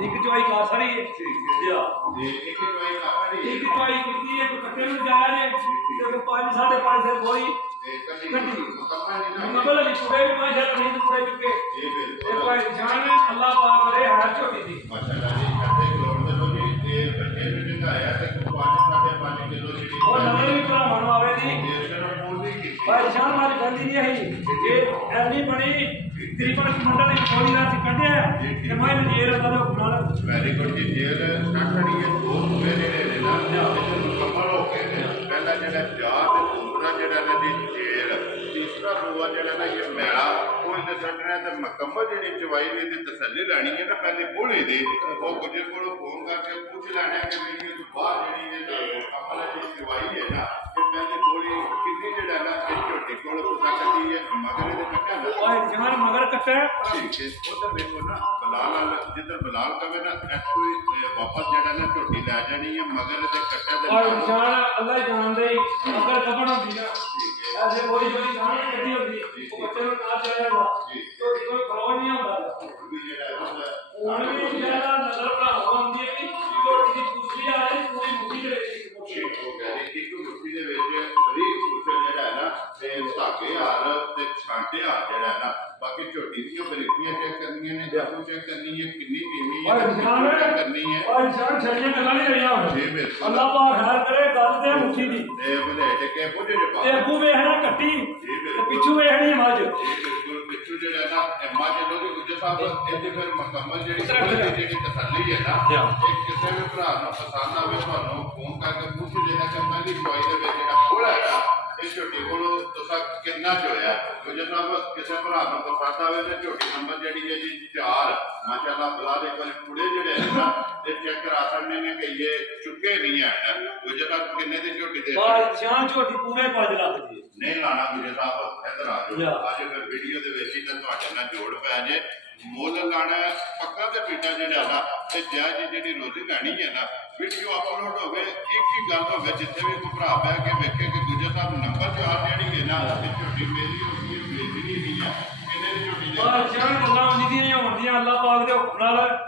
ਇੱਕ ਚਵਾਈ ਕਾ ਸਾਰੀ ਠੀਕ ਹੈ ਜੀ ਇੱਕ ਚਵਾਈ ਕਾ ਸਾਰੀ ਇੱਕ ਚਵਾਈ ਕੀਤੀ ਹੈ ਕੱਟੇ ਨੂੰ ਜਾਇਆ ਨੇ ਤੇ 5 5.5 ਸੇ ਕੋਈ ਕੱਟੀ ਮੁਕੰਮਲ ਮਤਲਬ ਇਹ ਪੂਰੇ ਵੀ ਮਾਸ਼ਾਅੱਲਾ ਨਹੀਂ ਤੇ ਪੂਰੇ ਚੁੱਕੇ ਜੀ ਬਿਲਕੁਲ ਇਹ ਭਾਈ ਨਿਸ਼ਾਨ ਅੱਲਾਹ ਪਾਕ ਕਰੇ ਹਰ ਝੋਟੀ ਦੀ ਮਾਸ਼ਾਅੱਲਾ ਜੀ ਕਰਦੇ ਗਲੋਰ ਦੇ ਲੋਜੀ ਇਹ ਬੱਚੇ ਦੀ ਨਹੀਂ ਆਈ ਇਹ ਐਨੀ ਬਣੀ ਤਕਰੀਬਨ ਮੰਡਲ ਦੀ ਥੋੜੀ ਰਾਤ ਕੱਢਿਆ ਤੇ ਮੈਂ ਜੇਰ ਦਾ ਨਾਲ ਵੈਰੀ ਗੁੱਡ ਜੀ ਜੇਰ ਸਟਾਰਟ ਕਰੀ ਹੈ ਦੋ ਮੇਰੇ ਨੇ ਨਾ ਮੁਕੰਮਲ ਹੋ ਗਏ ਪਹਿਲਾ ਜਿਹੜਾ ਜਾ ਤੇ ਦੂਸਰਾ ਜਿਹੜਾ ਨਾ ਜੀ ਜੇਰ ਤੀਸਰਾ ਰੋਆ ਜਿਹੜਾ ਨਾ ਇਹ ਮੈਲਾ ਉਹ ਇਹਦੇ ਸੱਟਣਾ ਤੇ ਮੁਕੰਮਲ ਜਿਹੜੀ ਚਵਾਈ ਦੀ ਤਸੱਲੀ ਲੈਣੀ ਹੈ ਨਾ ਪਹਿਲੇ ਬੋਲੇ ਦੇ ਉਹ ਗੁੱਜੇ ਕੋਲੋਂ ਫੋਨ ਕਰਕੇ ਪੁੱਛ ਲੈਣਾ ਕਿ ਮੇਰੀ ਤੋਂ ਬਾਅਦ ਜਿਹੜੀ ਇਹ ਮੁਕੰਮਲ ਜਿਹੜੀ ਚਵਾਈ ਹੈ ਨਾ ਕਿ ਪਹਿਲੇ ਬੋਲੇ ਕਿੰਨੀ ਜਿਹੜਾ ਨਾ ਇਹ ਝੋਟੀ ਕੋਲ ਪਤਾ ਕਰਦੀ ਹੈ ਮਗਰ ਇਹਦੇ ਕੱਟਾ ਨਾ ਉਹ ਜਮਾਨ ਮਗਰ ਕੱਟਾ ਠੀਕ ਹੈ ਉਧਰ ਵੇਖੋ ਨਾ ਬਲਾਲ ਜਿੱਧਰ ਬਲਾਲ ਕਵੇ ਨਾ ਕੋਈ ਵਾਪਸ ਜਿਹੜਾ ਨਾ ਝੋਟੀ ਲੈ ਜਾਣੀ ਹੈ ਮਗਰ ਤੇ ਕੱਟਾ ਦੇ ਔਰ ਨਿਸ਼ਾਨ ਅੱਲਾ ਹੀ ਜਾਣਦੇ ਅਗਰ ਕਬੜ ਹੁੰਦੀ ਨਾ ਐਸੇ ਕੋਈ ਕੋਈ ਸਾਹਮਣੇ ਕੱਢੀ ਹੁੰਦੀ ਉਹ ਬੱਚੇ ਨੂੰ ਨਾ ਜਾਏਗਾ तो कोई खरोज नहीं होता ਹੁਣ ਵੀ ਜਿਹੜਾ ਨਜ਼ਰ ਬਣਾਉਣਾ ਹੁੰਦੀ ਹੈ ਕਿ ਝੋਟੀ ਦੀ ਕੁਸਲੀ ਆ ਰਹੀ ਪੂਰੀ ਮੁੱਠੀ ਦੇ ਵਿੱਚ ਹੋ ਗਿਆ ਜੀ ਇੱਕ ਮੁੱਠੀ ਦੇ ਵਿੱਚ ਬਰੀਕ ਕੁਸਲ ਜਿਹੜਾ ਹੈ ਨਾ ਤੇ ਧਾਗੇ ਹਾਰ ਤੇ ਛਾਂਟੇ ਹਾਰ ਜਿਹੜਾ ਹੈ ਨਾ ਬਾਕੀ ਝੋਟੀ ਦੀਆਂ ਬਰੀਕੀਆਂ ਚੈੱਕ ਕਰਨੀਆਂ ਨੇ ਜਾਦੂ ਚੈੱਕ ਕਰਨੀ ਹੈ ਕਿੰਨੀ ਨੀਵੀਂ ਹੈ ਕਰਨੀ ਹੈ ਔਰ ਇਨਸਾਨ ਛੜੀਆਂ ਗੱਲਾਂ ਨਹੀਂ ਰਹੀਆਂ ਹੁਣ ਜੀ ਬਿਲਕੁਲ ਅੱਲਾਹ ਪਾਕ ਖੈਰ ਕਰੇ ਗੱਲ ਤੇ ਮੁੱਠੀ ਦੀ ਤੇ ਬਲੇ ਟਕੇ ਬੁੱਢੇ ਦੇ ਪਾ ਤੇ ਅੱਗੂ ਵੇਖਣਾ ਕੱਟੀ ਤੇ ਪਿੱਛੂ ਵੇਖਣੀ ਮੱਝ ਬਿਲਕੁਲ ਪਿੱਛੂ ਜਿਹੜਾ ਨਾ ਮੱਝ ਲੋਗੇ ਗੁੱਜਰ ਸਾਹਿਬ ਇਹਦੇ ਫਿਰ ਮੁਕੰਮਲ ਜਿਹੜੀ ਤਸੱਲੀ ਹੈ ਨਾ ਇਹ ਕਿਸੇ ਵੀ ਭਰਾ ਨੂੰ ਪਸੰਦ ਆਵੇ ਤੁਹਾਨੂੰ ਫੋਨ ਕਰਕੇ ਪੁੱਛ ਲੈਣਾ ਕਿ ਮੈਂ ਦੀ ਚੋਈ ਦੇ ਵਿੱਚ ਜਿਹੜਾ ਖੋਲਾ ਹੈ ਇਹ ਝੋਟੀ ਕੋਲੋਂ ਤੁਸੀਂ ਕਿੰਨਾ ਚੋਇਆ ਗੁੱਜਰ ਸਾਹਿਬ ਕਿਸੇ ਭਰਾ ਨੂੰ ਪਸੰਦ ਆਵੇ ਤੇ ਝੋਟੀ ਨੰਬਰ ਜਿਹੜੀ ਹੈ ਜੀ 4 ਮਾਸ਼ਾਅੱਲਾ ਬਲਾ ਦੇ ਕੋਲ ਪੁੜੇ ਜਿਹੜੇ ਹੈ ਨਾ ਇਹ ਚੈੱਕ ਕਰਾ ਸਕਦੇ ਨੇ ਕਿ ਇਹ ਚੁੱਕੇ ਨਹੀਂ ਹੈ ਗੁੱਜਰ ਸਾਹਿਬ ਕਿੰਨੇ ਦੀ ਝੋਟੀ ਦੇ ਸ਼ਾਨ ਝੋਟੀ ਪੂਰੇ 5 ਲੱਖ ਦੀ ਨਹੀਂ ਲਾਣਾ ਗੁੱਜਰ ਸਾਹਿਬ ਇੱਧਰ ਆ ਜਾਓ ਅੱਜ ਫਿਰ ਵੀਡੀਓ ਦੇ ਵਿੱਚ ਹੀ ਤਾਂ ਤੁਹਾਡੇ ਨਾਲ ਜੋੜ ਪੈ ਜੇ ਮੁੱਲ ਲਾਣਾ ਪੱਕਾ ਤੇ ਪੀਟਾ ਜਿਹੜਾ ਨਾ ਤੇ ਜਾਇਜ਼ ਜਿਹੜੀ ਰੋਜ਼ੀ ਲੈਣੀ ਹੈ ਨਾ ਵੀਡੀਓ ਅਪਲੋਡ ਹੋਵੇ ਇੱਕ ਹੀ ਗੱਲ ਹੋਵੇ ਜਿੱਥੇ ਵੀ ਕੋਈ ਭਰਾ ਬਹਿ ਕੇ ਵੇਖੇ ਕਿ ਗੁੱਜਰ ਸਾਹਿਬ ਨੰਬਰ 4 ਜਿਹੜੀ ਹੈ ਨਾ ਇਹ ਝੋਟੀ ਮੇਰੀ ਹੋਣੀ ਹੈ ਮੇਰੀ ਨਹੀਂ ਹੈ ਕਿੰਨੇ ਦੀ ਝੋਟੀ ਦੇ ਸ਼ਾਨ ਗੱਲਾਂ ਹੁੰਦੀਆਂ ਹੁੰਦੀਆਂ ਅੱਲਾਹ ਪਾਕ ਦੇ ਹੁਕਮ ਨਾਲ